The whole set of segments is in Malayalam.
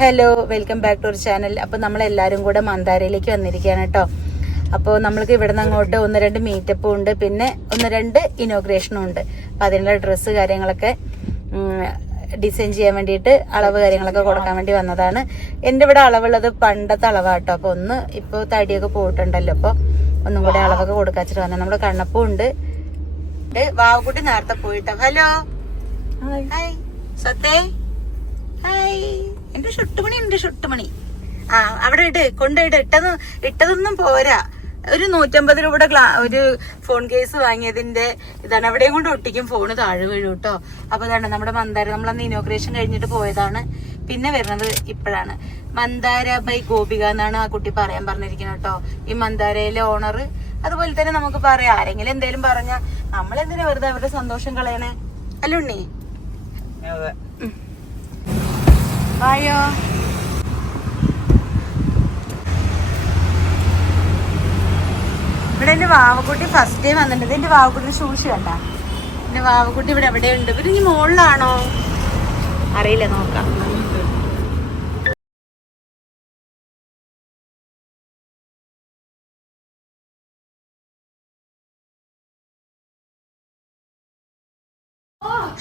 Hello, welcome back to our channel. അപ്പോൾ നമ്മളെല്ലാവരും കൂടെ മന്ദാരയിലേക്ക് വന്നിരിക്കുകയാണ് കേട്ടോ. അപ്പോൾ നമ്മൾക്ക് ഇവിടെ നിന്ന് അങ്ങോട്ട് 1-2 മീറ്റപ്പും ഉണ്ട്, പിന്നെ 1-2 ഇനോഗ്രേഷനും ഉണ്ട്. അപ്പം അതിനുള്ള ഡ്രസ്സ് കാര്യങ്ങളൊക്കെ ഡിസൈൻ ചെയ്യാൻ വേണ്ടിയിട്ട് അളവ് കാര്യങ്ങളൊക്കെ കൊടുക്കാൻ വേണ്ടി വന്നതാണ്. എൻ്റെ ഇവിടെ അളവുള്ളത് പണ്ടത്തെ അളവാട്ടോ. അപ്പോൾ ഇപ്പോൾ തടിയൊക്കെ പോയിട്ടുണ്ടല്ലോ, അപ്പോൾ ഒന്നും കൂടെ അളവൊക്കെ കൊടുക്കാച്ചിട്ട് വന്നത്. നമ്മുടെ കണ്ണപ്പും ഉണ്ട്. വാവുകുട്ടി നേരത്തെ പോയിട്ടോ. ഹലോ, ഹായ് സത്തേ, ഹായ്. എന്റെ ഷുട്ടുമണി അവിടെ കൊണ്ടുപോയിട്ട് ഇട്ടതൊന്നും പോരാ. ഒരു 150 രൂപയുടെ ഒരു ഫോൺ കേസ് വാങ്ങിയതിന്റെ ഇതാണ്. എവിടെയും കൊണ്ട് ഒട്ടിക്കും ഫോണ് താഴെ വീഴും കേട്ടോ. അപ്പൊ ഇതാണ് നമ്മുടെ മന്ദാര. നമ്മളന്ന് ഇനോഗ്രേഷൻ കഴിഞ്ഞിട്ട് പോയതാണ്. പിന്നെ വരുന്നത് ഇപ്പോഴാണ്. മന്ദാര ബൈ ഗോപിക എന്നാണ് ആ കുട്ടി പറയാൻ പറഞ്ഞിരിക്കുന്നത് കേട്ടോ. ഈ മന്ദാരയിലെ ഓണർ. അതുപോലെ തന്നെ നമുക്ക് പറയാം, ആരെങ്കിലും എന്തേലും പറഞ്ഞാ നമ്മളെന്തിനാ വെറുതെ അവരുടെ സന്തോഷം കളയണേ, അല്ലുണ്ണി? ആയോ ഇവിടെ എന്റെ വാവക്കുട്ടി ഫസ്റ്റ് ടൈം വന്നിട്ടുണ്ട്. എന്റെ വാവക്കുട്ടിയുടെ ഷൂസ് കണ്ട. എന്റെ വാവക്കുട്ടി ഇവിടെ എവിടെയുണ്ട്. ഇവര് ഇനി മുകളിലാണോ അറിയില്ല, നോക്കാം.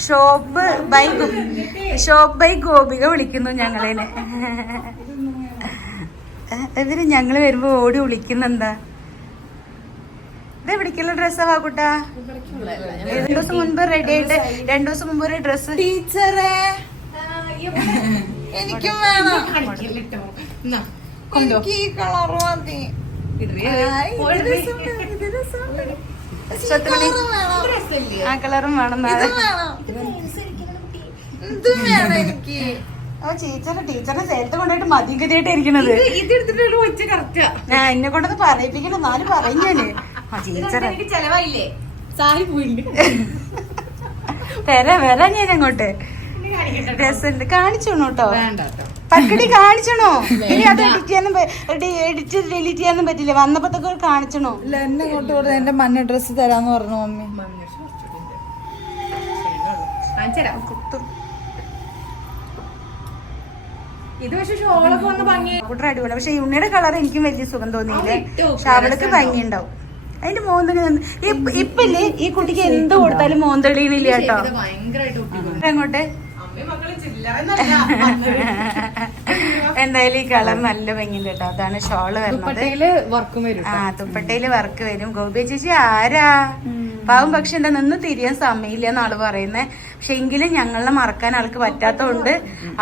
ഷോപ്പ് ബൈ ഗോപിക വിളിക്കുന്നു ഞങ്ങളേനെ. ഇവര് ഞങ്ങള് വരുമ്പോ ഓടി വിളിക്കുന്നെന്താ? ഇത് എവിടേക്കുള്ള ഡ്രസ്സാ വാക്കുട്ടാ? 2 ദിവസം മുൻപ് റെഡി ആയിട്ട് 2 ദിവസം മുമ്പ് ഒരു ഡ്രസ്. ടീച്ചറെ എനിക്കും വേണം. എനിക്ക് ഈ കളർ മതി. ആ കളറും വേണം. എനിക്ക് ടീച്ചറിനെ നേരത്തെ കൊണ്ടായിട്ട് മതിഗതിയായിട്ട് ഇരിക്കണത്. എന്നെ കൊണ്ടൊന്ന് പറയിപ്പിക്കണം, എന്നാലും പറയും ഞാന്. ചെലവായില്ലേ, സാരി പോയിണ്ട്. വരാ ഞാൻ അങ്ങോട്ട്. രസമുണ്ട്, കാണിച്ചോണോ കേട്ടോ. പക്കടി കാണിച്ചണോ? ഇനി അത് എഡിറ്റ് ഡിലീറ്റ് ചെയ്യാനൊന്നും പറ്റില്ല. വന്നപ്പോഴത്തേക്ക് കാണിച്ചണോ? എന്നെ കൊണ്ട് എന്റെ മഞ്ഞ ഡ്രസ് തരാന്ന് പറഞ്ഞു മമ്മി. ഇത് പക്ഷെ ഷോളൊക്കെ ഒന്ന് ഭംഗി അടിപൊളി. പക്ഷെ ഉണ്ണിയുടെ കളർ എനിക്കും വലിയ സുഖം തോന്നിയില്ലേ. പക്ഷെ അവൾക്ക് ഭംഗി ഉണ്ടാവും. അതിന്റെ മോന്തളി ഇപ്പല്ലേ ഈ കുട്ടിക്ക് എന്ത് കൊടുത്താലും മോന്തളിയില്ല കേട്ടോ. അങ്ങോട്ട് എന്തായാലും ഈ കളർ നല്ല ഭംഗിയുണ്ട് കേട്ടോ. അതാണ് ഷോള് വരുന്നത്. ആ, തുപ്പട്ടയില് വർക്ക് വരും. ഗോപി ചേച്ചി ആരാ പാവം. പക്ഷെ എന്താ നിന്ന് തിരിയാൻ സമയമില്ല എന്നാള് പറയുന്നേ. പക്ഷെ എങ്കിലും ഞങ്ങളെ മറക്കാൻ ആൾക്ക് പറ്റാത്തോണ്ട്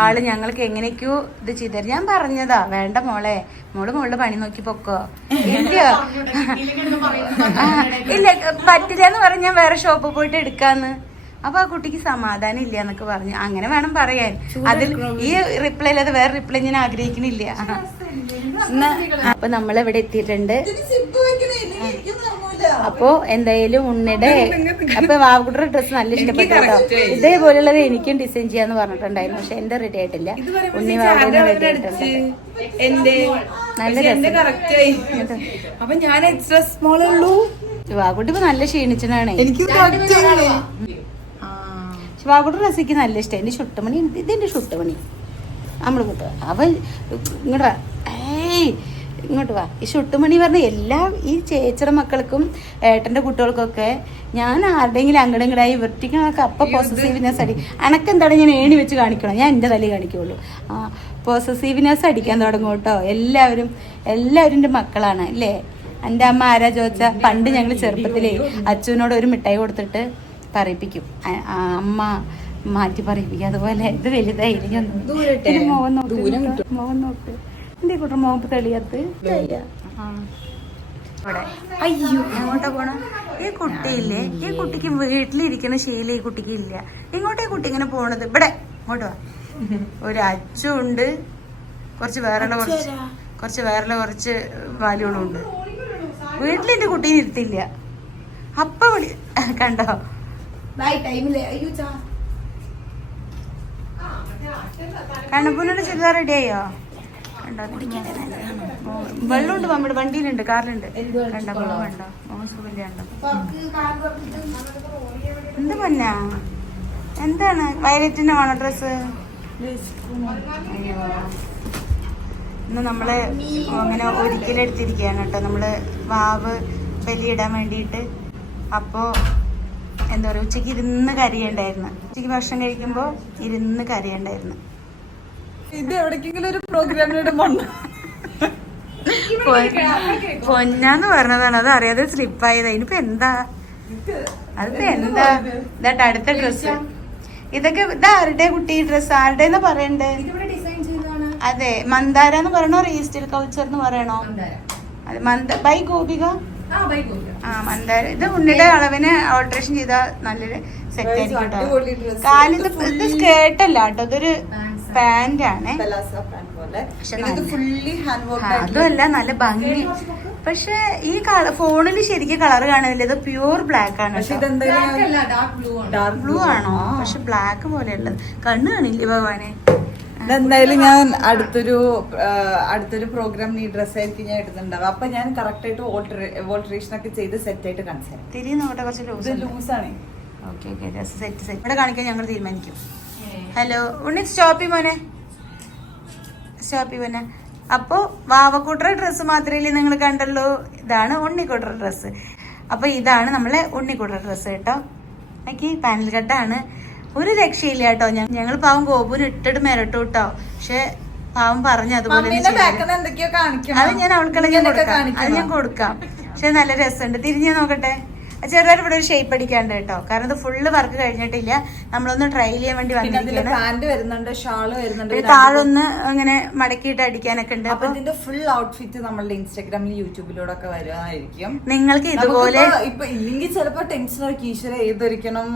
ആള് ഞങ്ങൾക്ക് എങ്ങനെയൊക്കെയോ ഇത് ചെയ്തരും. ഞാൻ പറഞ്ഞതാ, വേണ്ട മോളെ, മോളുടെ പണി നോക്കി പൊക്കോ. ഇല്ല പറ്റില്ല എന്ന് പറഞ്ഞ ഞാൻ വേറെ ഷോപ്പിൽ പോയിട്ട് എടുക്കാന്ന്. അപ്പൊ ആ കുട്ടിക്ക് സമാധാനം ഇല്ല എന്നൊക്കെ പറഞ്ഞു. അങ്ങനെ വേണം പറയാൻ. അതിൽ ഈ റിപ്ലൈ അല്ലാതെ വേറെ റിപ്ലൈ ഞാൻ ആഗ്രഹിക്കണില്ല. അപ്പൊ നമ്മളെവിടെ എത്തിയിട്ടുണ്ട്. അപ്പൊ എന്തായാലും ഉണ്ണിയുടെ അപ്പൊ വാവുകുട്ടിയുടെ ഡ്രസ്സ് നല്ല ഇഷ്ടപ്പെട്ടു കേട്ടോ. ഇതേപോലുള്ളത് എനിക്കും ഡിസൈൻ ചെയ്യാന്ന് പറഞ്ഞിട്ടുണ്ടായിരുന്നു. പക്ഷെ എന്റെ റെഡി ആയിട്ടില്ല. ഉണ്ണി വാവുകുട്ടി റെഡി ആയിട്ടുണ്ട്. നല്ല രസം. അപ്പൊ ഞാൻ എക്സ്ട്രാ സ്മോളേ ഉള്ളൂ. വാവുകുട്ടി ഇപ്പൊ നല്ല ക്ഷീണിച്ചനാണ്. വാവുകുട്ടി ഡ്രസ്സിക്ക് നല്ല ഇഷ്ടം. എന്റെ ഷുട്ടുമണി, ഇതെന്റെ ഷുട്ടുമണി. നമ്മള് കൂട്ടുക അവൻ ഇങ്ങോട്ടാ. ഇങ്ങോട്ട് വാ. ഈ ഷുട്ടുമണി പറഞ്ഞ എല്ലാ ഈ ചേച്ചിയുടെ മക്കൾക്കും ഏട്ടന്റെ കുട്ടികൾക്കൊക്കെ ഞാൻ ആരുടെങ്കിലും അങ്ങടെങ്കിലായി വൃത്തിക്കണൊക്കെ അപ്പൊ പോസസീവ്നെസ് അടി. അനക്കെന്താണ് ഞാൻ ഏണി വെച്ച് കാണിക്കണം? ഞാൻ എന്റെ തലയിൽ കാണിക്കുള്ളൂ. പോസസീവ്നെസ് അടിക്കാൻ തുടങ്ങും കേട്ടോ. എല്ലാവരും എൻ്റെ മക്കളാണ് അല്ലേ. എൻ്റെ അമ്മ ആരാ ചോദിച്ചാൽ പണ്ട് ഞങ്ങൾ ചെറുപ്പത്തിലേ അച്ഛനോട് ഒരു മിഠായി കൊടുത്തിട്ട് പറയിപ്പിക്കും. അമ്മ മാറ്റി പറയിപ്പിക്കും. അതുപോലെ ഇത് വലുതായി മോഹൻ നോക്ക്. എന്റെ കൂട്ടർ മോഹപ്പ് തെളിയത്ത്. അയ്യോ, എങ്ങോട്ടാ പോണ? ഈ കുട്ടിയില്ലേ, ഈ കുട്ടിക്ക് വീട്ടിലിരിക്കുന്ന ശീലം ഈ കുട്ടിക്ക് ഇല്ല. ഇങ്ങോട്ടേ കുട്ടി ഇങ്ങനെ പോണത്. ഇവിടെ ഇങ്ങോട്ട് വാ. ഒരു അച്ചുണ്ട്, കുറച്ച് കുറച്ച് വാലുകളും ഉണ്ട്. വീട്ടിലെന്റെ കുട്ടീനെ ഇരുത്തില്ല. അപ്പ വിളി കണ്ടോ കണ്ണപ്പൂനോട് ചുരിദാർ റെഡി ആയോ? വെള്ളമുണ്ട് നമ്മുടെ വണ്ടിയിലുണ്ട്, കാറിലുണ്ട്. കണ്ടോ വേണ്ടോ? സുഖമില്ല. എന്ത് പൊന്നാ? എന്താണ് വയലറ്റിന് വേണോ ഡ്രസ്സ്? അയ്യോ ഇന്ന് നമ്മള് അങ്ങനെ ഒരിക്കലെടുത്തിരിക്കുകയാണ് കേട്ടോ, നമ്മള് വാവ് ബലിയിടാൻ വേണ്ടിയിട്ട്. അപ്പോൾ എന്താ പറയുക, ഉച്ചയ്ക്ക് ഇരുന്ന് കരയുണ്ടായിരുന്നു. ഉച്ചയ്ക്ക് ഭക്ഷണം കഴിക്കുമ്പോൾ ഇരുന്ന് കരയുണ്ടായിരുന്നു. ഇത് എവിടേക്കെങ്കിലും ഒരു പ്രോഗ്രാമിലൂടെ പൊന്നാന്ന് പറഞ്ഞതാണ്, അത് അറിയാതെ സ്ലിപ്പായത്. അതിനിപ്പോ എന്താ, അതിപ്പോ എന്താ. ഇതാട്ട് അടുത്ത ഡ്രസ്സ്. ഇതൊക്കെ ഇതാരുടെ കുട്ടി ഡ്രസ്സ്, ആരുടെന്ന് പറയണ്ടേ? അതെ, മന്ദാര എന്ന് പറയണോ റീസ്റ്റൈൽ കൾച്ചർ എന്ന് പറയണോ? അതെ, ബൈ ഗോപിക. ആ മന്ദാര. ഇത് ഉണ്ണിയുടെ അളവിന് ഓൾട്രേഷൻ ചെയ്താൽ നല്ലൊരു സെറ്റ് ആയിരിക്കും കേട്ടോ. കാലിത് ഇത് സ്കേർട്ടല്ല കേട്ടോ, ഇതൊരു പാന്റ് ആണ്. അതുമല്ല, നല്ല ഭംഗി. പക്ഷെ ഈ ഫോണിൽ ശരിക്കും കളർ കാണുന്നില്ല, ഇത് പ്യൂർ ബ്ലാക്ക് ആണ്. ബ്ലൂ ആണോ? പക്ഷെ ബ്ലാക്ക് പോലെയുള്ളത് കണ്ണു കാണില്ലേ ഭഗവാനെ. എന്തായാലും ഞാൻ അടുത്തൊരു പ്രോഗ്രാം ഈ ഡ്രസ് ആയിരിക്കും ഞാൻ ഇടുന്നുണ്ടാവും. അപ്പൊ ഞാൻ കറക്റ്റ് ആയിട്ട് ഓൾട്ടറേഷൻ ഒക്കെ ചെയ്ത് സെറ്റ് ആയിട്ട് കാണിച്ചു തരാം. തിരി നോട്ടെ, കുറച്ച് ലൂസാണ്. ഓക്കെ ഓക്കെ, ഡ്രസ് സെറ്റ് ഇവിടെ കാണിക്കാൻ ഞങ്ങൾ തീരുമാനിക്കും. ഹലോ ഉണ്ണി, സ്റ്റോപ്പി മോനെ, സ്റ്റോപ്പി മോനെ. അപ്പോൾ വാവക്കൂട്ടറ ഡ്രസ്സ് മാത്രമല്ലേ നിങ്ങൾ കണ്ടല്ലോ, ഇതാണ് ഉണ്ണിക്കൂട്ടറ ഡ്രസ്സ്. അപ്പോൾ ഇതാണ് നമ്മളെ ഉണ്ണിക്കൂട്ടറ ഡ്രസ്സ് കേട്ടോ. എനിക്ക് പാനൽ കട്ടാണ്, ഒരു രക്ഷയില്ല കേട്ടോ. ഞങ്ങൾ പാവം ഗോപുരം ഇട്ടിട്ട് മിരട്ടു കേട്ടോ. പക്ഷെ പാവം പറഞ്ഞു അതുപോലെ അത് ഞാൻ അവൾക്കെല്ലാം കൊടുക്കാം. പക്ഷെ നല്ല രസമുണ്ട്. തിരിഞ്ഞു നോക്കട്ടെ, ചെറുതായിട്ട് ഇവിടെ ഒരു ഷേപ്പ് അടിക്കാണ്ട് കേട്ടോ, കാരണം ഇത് ഫുള്ള് വർക്ക് കഴിഞ്ഞിട്ടില്ല. നമ്മളൊന്ന് ട്രയൽ ചെയ്യാൻ വേണ്ടി വന്നിരിക്കുകയാണ്. പാന്റ് വരുന്നുണ്ട്, ഷാള് വരുന്നുണ്ട്, താഴൊന്ന് അങ്ങനെ മടക്കിയിട്ട് അടിക്കാനൊക്കെ ഉണ്ട്. അപ്പൊ ഇതിന്റെ ഫുൾ ഔട്ട്ഫിറ്റ് നമ്മളുടെ ഇൻസ്റ്റാഗ്രാമിൽ യൂട്യൂബിലൂടെ ഒക്കെ വരുന്നതായിരിക്കും. നിങ്ങൾക്ക് ഇതുപോലെ ഇപ്പൊ ഇല്ലെങ്കിൽ ചിലപ്പോ ടെൻഷൻ ആയിരിക്കും, ഈശ്വര ഏതൊരിക്കണം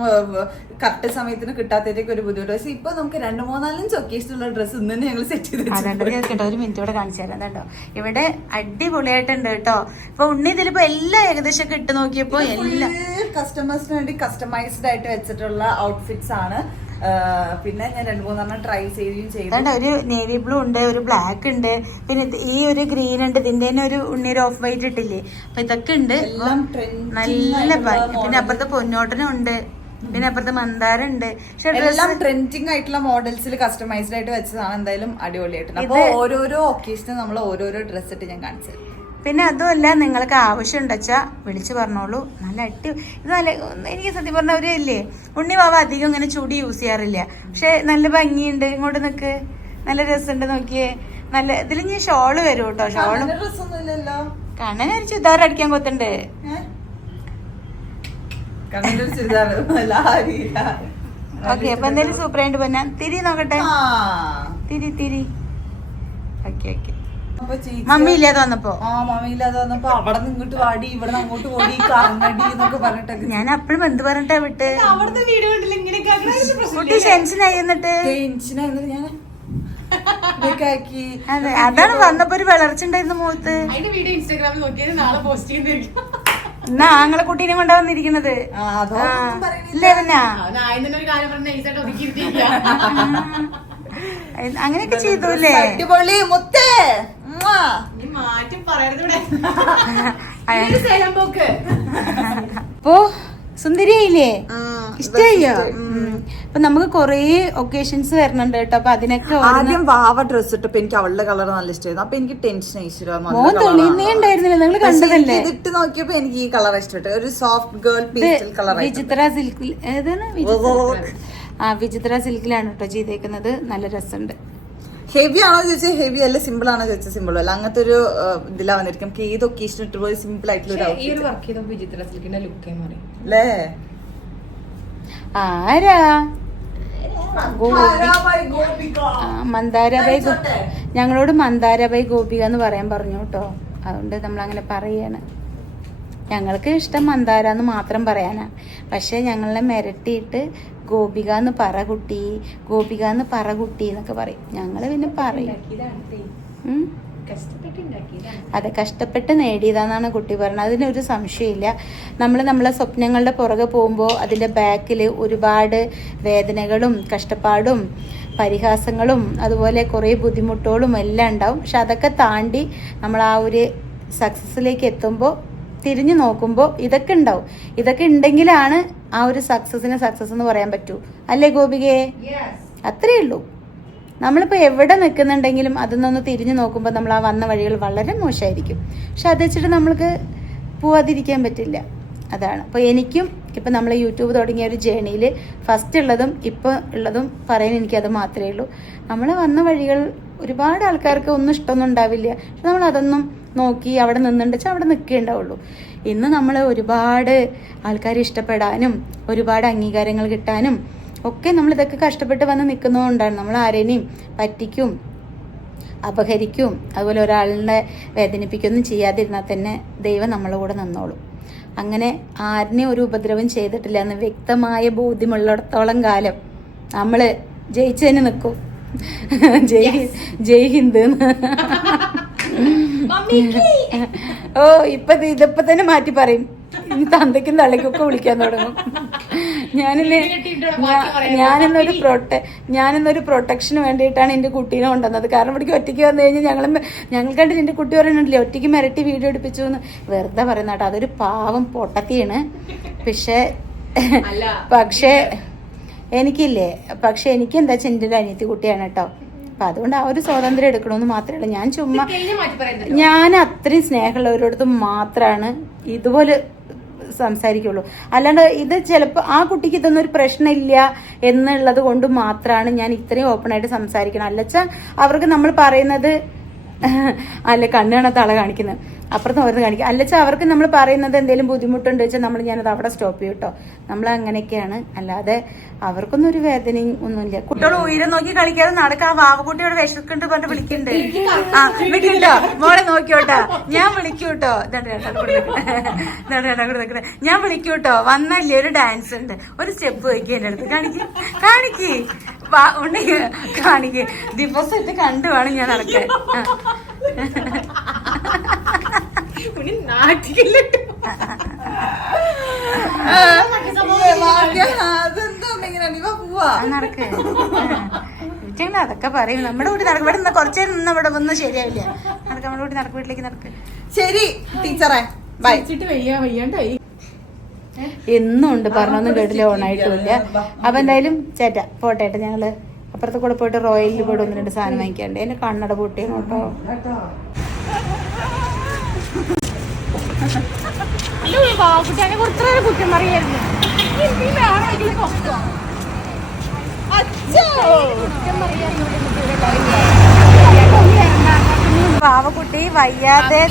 കറക്റ്റ് സമയത്തിന് കിട്ടാത്തതിലേക്ക് ഒരു ബുദ്ധിമുട്ട്. പക്ഷെ ഇപ്പൊ നമുക്ക് 2-3-4 ഒക്കേഷനുള്ള ഡ്രസ്സ് ഇന്ന് തന്നെ ഞങ്ങൾ സെറ്റ് ചെയ്ത് കേട്ടോ. ഒരു മിനിറ്റ് ഇവിടെ കാണിച്ചു തരാം കേട്ടോ. ഇവിടെ അടിപൊളിയായിട്ടുണ്ട് കേട്ടോ. ഇപ്പൊ ഉണ്ണി ഇതിലിപ്പോ എല്ലാം ഏകദേശം ഒക്കെ ഇട്ട് നോക്കിയപ്പോ കസ്റ്റമേഴ്സിന് വേണ്ടി കസ്റ്റമൈസ്ഡ് ആയിട്ട് വെച്ചിട്ടുള്ള ഔട്ട്ഫിറ്റ്സ് ആണ്. പിന്നെ ഞാൻ 2-3 ട്രൈ ചെയ്യുകയും ചെയ്തു. ഒരു നേവി ബ്ലൂ ഉണ്ട്, ഒരു ബ്ലാക്ക് ഉണ്ട്, പിന്നെ ഈ ഒരു ഗ്രീൻ ഉണ്ട്. ഇതിന്റെ തന്നെ ഒരു ഉണ്ണിയൊരു ഓഫ് വൈറ്റ് ഇട്ടില്ലേ, അപ്പൊ ഇതൊക്കെ ഉണ്ട്. നല്ല ഭംഗി. പിന്നെ അപ്പുറത്തെ പൊന്നോട്ടനും ഉണ്ട്, പിന്നെ അപ്പുറത്തെ മന്ദാരം ഉണ്ട്. എല്ലാം ട്രെൻഡിങ് ആയിട്ടുള്ള മോഡൽസിൽ കസ്റ്റമൈസ്ഡ് ആയിട്ട് വെച്ചതാണ്. എന്തായാലും അടിപൊളിയായിട്ടുണ്ട്. അപ്പൊ ഓരോരോ ഒക്കേഷനും നമ്മൾ ഓരോരോ ഡ്രസ് ഇട്ട് ഞാൻ കാണിച്ചു. പിന്നെ അതുമല്ല, നിങ്ങൾക്ക് ആവശ്യം ഉണ്ടെച്ചാ വിളിച്ചു പറഞ്ഞോളൂ. നല്ല ഇത് നല്ല, എനിക്ക് സത്യം പറഞ്ഞ ഒരു ഇല്ലേ, ഉണ്ണി വാവ അധികം ഇങ്ങനെ ചുടി യൂസ് ചെയ്യാറില്ല. പക്ഷെ നല്ല ഭംഗിയുണ്ട്. ഇങ്ങോട്ട് നിക്ക്, നല്ല രസമുണ്ട്. നോക്കിയേ, നല്ല ഇതിൽ ഞാൻ ഷോള് വരും കേട്ടോ. ഷോള് കണ്ണന് ഒരു ചുരിദാർ അടിക്കാൻ കൊത്തുണ്ട്. ഓക്കെ, അപ്പൊ എന്തായാലും സൂപ്പറായിട്ട് പോന്നാ. തിരി നോക്കട്ടെ, തിരി. Okay okay. മമ്മി ഇല്ലാതെ വന്നപ്പോ അവിടെ നിന്നിട്ട് വാടി, ഇവിടെ അങ്ങോട്ട് ഓടി, കറങ്ങടി എന്നൊക്കെ പറഞ്ഞിട്ടൊക്കെ ഞാൻ അപ്പഴും എന്ത് പറഞ്ഞിട്ടാ വിട്ട്. അവിടുത്തെ വീഡിയോ കണ്ടില്ല കുട്ടി ടെൻഷനായി എന്നിട്ട്. ഞാൻ അതെ, അതാണ് വന്നപ്പോ ഒരു വളർച്ച ഉണ്ടായിരുന്നു മുഖത്ത്. അതിന്റെ വീഡിയോ ഇൻസ്റ്റാഗ്രാമിൽ നോക്കിയത് നാളെ പോസ്റ്റ് ചെയ്യുന്നതായിരിക്കും. എന്നാ ആങ്ങളെ കുട്ടീനെ കൊണ്ടാ വന്നിരിക്കുന്നത്. ഇല്ലേ പിന്നെ ഒരു കാര്യം പറഞ്ഞ നൈസായിട്ട് ഒതുക്കിയിരുത്തില്ല. അങ്ങനെയൊക്കെ ചെയ്തു അല്ലേ? അടിപൊളി മുത്തേ. മാറ്റി പറയരുത്. അപ്പോ സുന്ദരിയായില്ലേ? ഇഷ്ടായോ? അപ്പൊ നമുക്ക് കൊറേ ഒക്കേഷൻസ് വരുന്നുണ്ട് കേട്ടോ. അപ്പൊ അതിനൊക്കെ ആദ്യം വാവ ഡ്രസ് ഇട്ടപ്പോ എനിക്ക് അവളുടെ കളർ നല്ല ഇഷ്ടമായിരുന്നു. അപ്പൊ എനിക്ക് ടെൻഷൻ ഉണ്ടായിരുന്നില്ല, നിങ്ങൾ കണ്ടതല്ലേ? ഇതിട്ട് നോക്കിയപ്പോ എനിക്ക് ഈ കളർ ഇഷ്ടപ്പെട്ടു. ഒരു സോഫ്റ്റ് ഗേൾ പേസ്റ്റൽ കളർ. വിചിത്ര സിൽക്കിൽ ഏതാണ്? വിചിത്ര സിൽക്കിലാണ് കേട്ടോ ചെയ്തേക്കുന്നത്. നല്ല രസമുണ്ട്. ഹെവി ആണോ ചോദിച്ചാൽ ഹെവി അല്ല, സിമ്പിൾ ആണോ ചോദിച്ചാൽ സിമ്പിൾ അല്ല. അങ്ങനത്തെ ഒരു ഇതിലാ വന്നിരിക്കും. ഏത് ഒക്കേഷൻ ഇട്ട് പോയി സിമ്പിൾ ആയിട്ടുള്ള വർക്ക് ചെയ്ത വിചിത്ര സിൽക്കിന്റെ ലുക്ക് എന്ന് പറയും അല്ലേ? ആരാ? മന്ദാരബൈ. ഞങ്ങളോട് മന്ദാരബൈ ഗോപിക എന്ന് പറയാൻ പറഞ്ഞു കേട്ടോ. അതുകൊണ്ട് നമ്മൾ അങ്ങനെ പറയാണ്. ഞങ്ങൾക്ക് ഇഷ്ടം മന്ദാര എന്ന് മാത്രം പറയാനാ. പക്ഷെ ഞങ്ങളെ മിരട്ടിയിട്ട് ഗോപിക എന്ന് പറ കുട്ടി, ഗോപിക എന്ന് പറ കുട്ടി എന്നൊക്കെ പറയും. ഞങ്ങള് പിന്നെ പറയും. അതെ, കഷ്ടപ്പെട്ട് നേടിയതാന്നാണ് കുട്ടി പറഞ്ഞത്. അതിനൊരു സംശയമില്ല. നമ്മളെ സ്വപ്നങ്ങളുടെ പുറകെ പോകുമ്പോൾ അതിൻ്റെ ബാക്കിൽ ഒരുപാട് വേദനകളും കഷ്ടപ്പാടും പരിഹാസങ്ങളും അതുപോലെ കുറേ ബുദ്ധിമുട്ടുകളും എല്ലാം ഉണ്ടാവും. പക്ഷെ അതൊക്കെ താണ്ടി നമ്മൾ ആ ഒരു സക്സസ്സിലേക്ക് എത്തുമ്പോൾ തിരിഞ്ഞു നോക്കുമ്പോൾ ഇതൊക്കെ ഉണ്ടാവും. ഇതൊക്കെ ഉണ്ടെങ്കിലാണ് ആ ഒരു സക്സസ് എന്ന് പറയാൻ പറ്റൂ. അല്ലേ ഗോപികയെ? അത്രേ ഉള്ളൂ. നമ്മളിപ്പോൾ എവിടെ നിൽക്കുന്നുണ്ടെങ്കിലും അതിൽ തിരിഞ്ഞു നോക്കുമ്പോൾ നമ്മൾ ആ വന്ന വഴികൾ വളരെ മോശമായിരിക്കും. പക്ഷെ അത് വെച്ചിട്ട് നമ്മൾക്ക് പോവാതിരിക്കാൻ പറ്റില്ല. അതാണ്. അപ്പോൾ എനിക്കും ഇപ്പം നമ്മൾ യൂട്യൂബ് തുടങ്ങിയ ഒരു ജേണിയിൽ ഫസ്റ്റ് ഉള്ളതും ഇപ്പോൾ ഉള്ളതും പറയാൻ എനിക്കത് മാത്രമേ ഉള്ളൂ. നമ്മൾ വന്ന വഴികൾ ഒരുപാട് ആൾക്കാർക്ക് ഒന്നും ഇഷ്ടമൊന്നും ഉണ്ടാവില്ല. പക്ഷെ നമ്മൾ അതൊന്നും നോക്കി അവിടെ നിന്നുണ്ടെച്ചാൽ അവിടെ നിൽക്കേണ്ടാവുള്ളൂ. ഇന്ന് നമ്മൾ ഒരുപാട് ആൾക്കാരെ ഇഷ്ടപ്പെടാനും ഒരുപാട് അംഗീകാരങ്ങൾ കിട്ടാനും ഒക്കെ നമ്മളിതൊക്കെ കഷ്ടപ്പെട്ട് വന്ന് നിൽക്കുന്നതുകൊണ്ടാണ്. നമ്മൾ ആരെയും പറ്റിക്കും അപഹരിക്കും അതുപോലെ ഒരാളിനെ വേദനിപ്പിക്കുകയൊന്നും ചെയ്യാതിരുന്നാൽ തന്നെ ദൈവം നമ്മളെ കൂടെ നിന്നോളും. അങ്ങനെ ആരിനെ ഒരു ഉപദ്രവം ചെയ്തിട്ടില്ല എന്ന് വ്യക്തമായ ബോധ്യമുള്ളിടത്തോളം കാലം നമ്മൾ ജയിച്ചു തന്നെ നിൽക്കും. ജയ് ഹിന്ദ്. ഓ ഇതിപ്പോ തന്നെ മാറ്റി പറയും. തന്തയ്ക്കും തള്ളയ്ക്കൊക്കെ വിളിക്കാൻ തുടങ്ങും. ഞാനിന്നൊരു പ്രൊട്ടക്ഷന് വേണ്ടിയിട്ടാണ് എൻ്റെ കുട്ടീനെ കൊണ്ടുവന്നത്. കാരണം ഇവിടേക്ക് ഒറ്റയ്ക്ക് വന്നു കഴിഞ്ഞാൽ ഞങ്ങൾ കണ്ടിട്ട് എൻ്റെ കുട്ടി പറയുന്നുണ്ടല്ലേ ഒറ്റയ്ക്ക് മിരട്ടി വീഡിയോ എടുപ്പിച്ചു എന്ന് വെറുതെ പറയുന്ന കേട്ടോ. അതൊരു പാവം പൊട്ടത്തിയാണ്. പക്ഷേ എനിക്ക് എന്താ വെച്ചാൽ എൻ്റെ ഒരു അനിയത്തി കുട്ടിയാണ് കേട്ടോ. അപ്പം അതുകൊണ്ട് ആ ഒരു സ്വാതന്ത്ര്യം എടുക്കണമെന്ന് മാത്രമേ ഉള്ളൂ. ഞാൻ അത്രയും സ്നേഹമുള്ളവരോടത്ത് മാത്രമാണ് ഇതുപോലെ സംസാരിക്കുള്ളൂ. അല്ലാണ്ട് ഇത് ചിലപ്പോൾ ആ കുട്ടിക്ക് ഇതൊന്നും ഒരു പ്രശ്നമില്ല എന്നുള്ളത് കൊണ്ട് മാത്രമാണ് ഞാൻ ഇത്രയും ഓപ്പണായിട്ട് സംസാരിക്കണം. അല്ലച്ചാൽ അവർക്ക് നമ്മൾ പറയുന്നത് അല്ല കണ്ണാണ് തള കാണിക്കുന്നത് അപ്പുറത്ത് ഓരോന്ന് കാണിക്കുക. അല്ലച്ചാൽ അവർക്ക് നമ്മൾ പറയുന്നത് എന്തെങ്കിലും ബുദ്ധിമുട്ടുണ്ട് വെച്ചാൽ ഞാനത് അവിടെ സ്റ്റോപ്പ് ചെയ്യും കേട്ടോ. നമ്മൾ അങ്ങനെയൊക്കെയാണ്. അല്ലാതെ അവർക്കൊന്നും ഒരു വേദനയും ഒന്നുമില്ല. കുട്ടികൾ ഉയരം നോക്കി കളിക്കാതെ നടക്കുക. ആ വാവക്കുട്ടിയോട് വിശക്കുണ്ട് പറഞ്ഞിട്ട് വിളിക്കുന്നുണ്ട്. ആ വിളിക്കട്ടോ മോളെ നോക്കിയോട്ടോ ഞാൻ വിളിക്കൂട്ടോ. ഞാൻ വിളിക്കൂട്ടോ വന്നല്ലേ ഒരു ഡാൻസ് ഉണ്ട് ഒരു സ്റ്റെപ്പ് വയ്ക്കുക എൻ്റെ അടുത്ത് കാണിക്ക് കാണിക്ക് ദിവസമായിട്ട് കണ്ടു വേണം ഞാൻ നടക്കാൻ. അതൊക്കെ പറയും. നമ്മുടെ വീട്ടിൽ നടക്കും. ഇവിടെ നിന്ന് കുറച്ചേ നിന്ന് ഇവിടെ ഒന്നും ശരിയാവില്ല. നടക്കാം നമ്മുടെ വീട്ടിൽ നടക്കും. വീട്ടിലേക്ക് നടക്കും. ശരി ടീച്ചറെ ബൈ. എന്നും ഉണ്ട് പറഞ്ഞൊന്നും കേട്ടില്ല ഓണായിട്ടുമില്ല. അപ്പൊ എന്തായാലും ചേട്ടാ പോട്ടെ. ഞങ്ങള് അപ്പുറത്തെ കൂടെ പോയിട്ട് റോയലിൽ പോയിട്ട് 1-2 സാധനം വാങ്ങിക്കാണ്ട്. എന്റെ കണ്ണട പൊട്ടിയാണ് കേട്ടോ. കുറ്റം പറയായിരുന്നു. പാവക്കുട്ടി വയ്യാതെ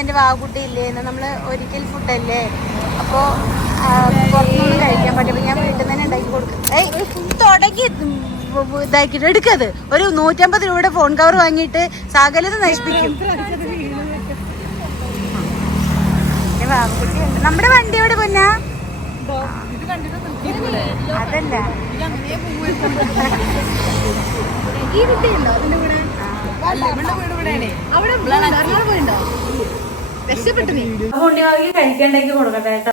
എന്റെ വാവക്കുട്ടി ഇല്ലേ നമ്മള് ഒരിക്കൽ ഫുഡല്ലേ അപ്പൊ പുറത്തുനിന്ന് കഴിക്കാൻ പറ്റും. ഞാൻ വീട്ടിൽ തന്നെ ഉണ്ടാക്കി കൊടുക്കും. തുടങ്ങി ഇതാക്കിട്ട് എടുക്കത് ഒരു 150 രൂപയുടെ ഫോൺ കവർ വാങ്ങിയിട്ട് സകലത് നശിപ്പിക്കും. നമ്മുടെ വണ്ടി എവിടെ പൊന്നാ? അതല്ല ഉണ്ണിമാവിക്ക് കഴിക്കണ്ടെങ്കിൽ കൊടുക്കട്ടെ കേട്ടോ.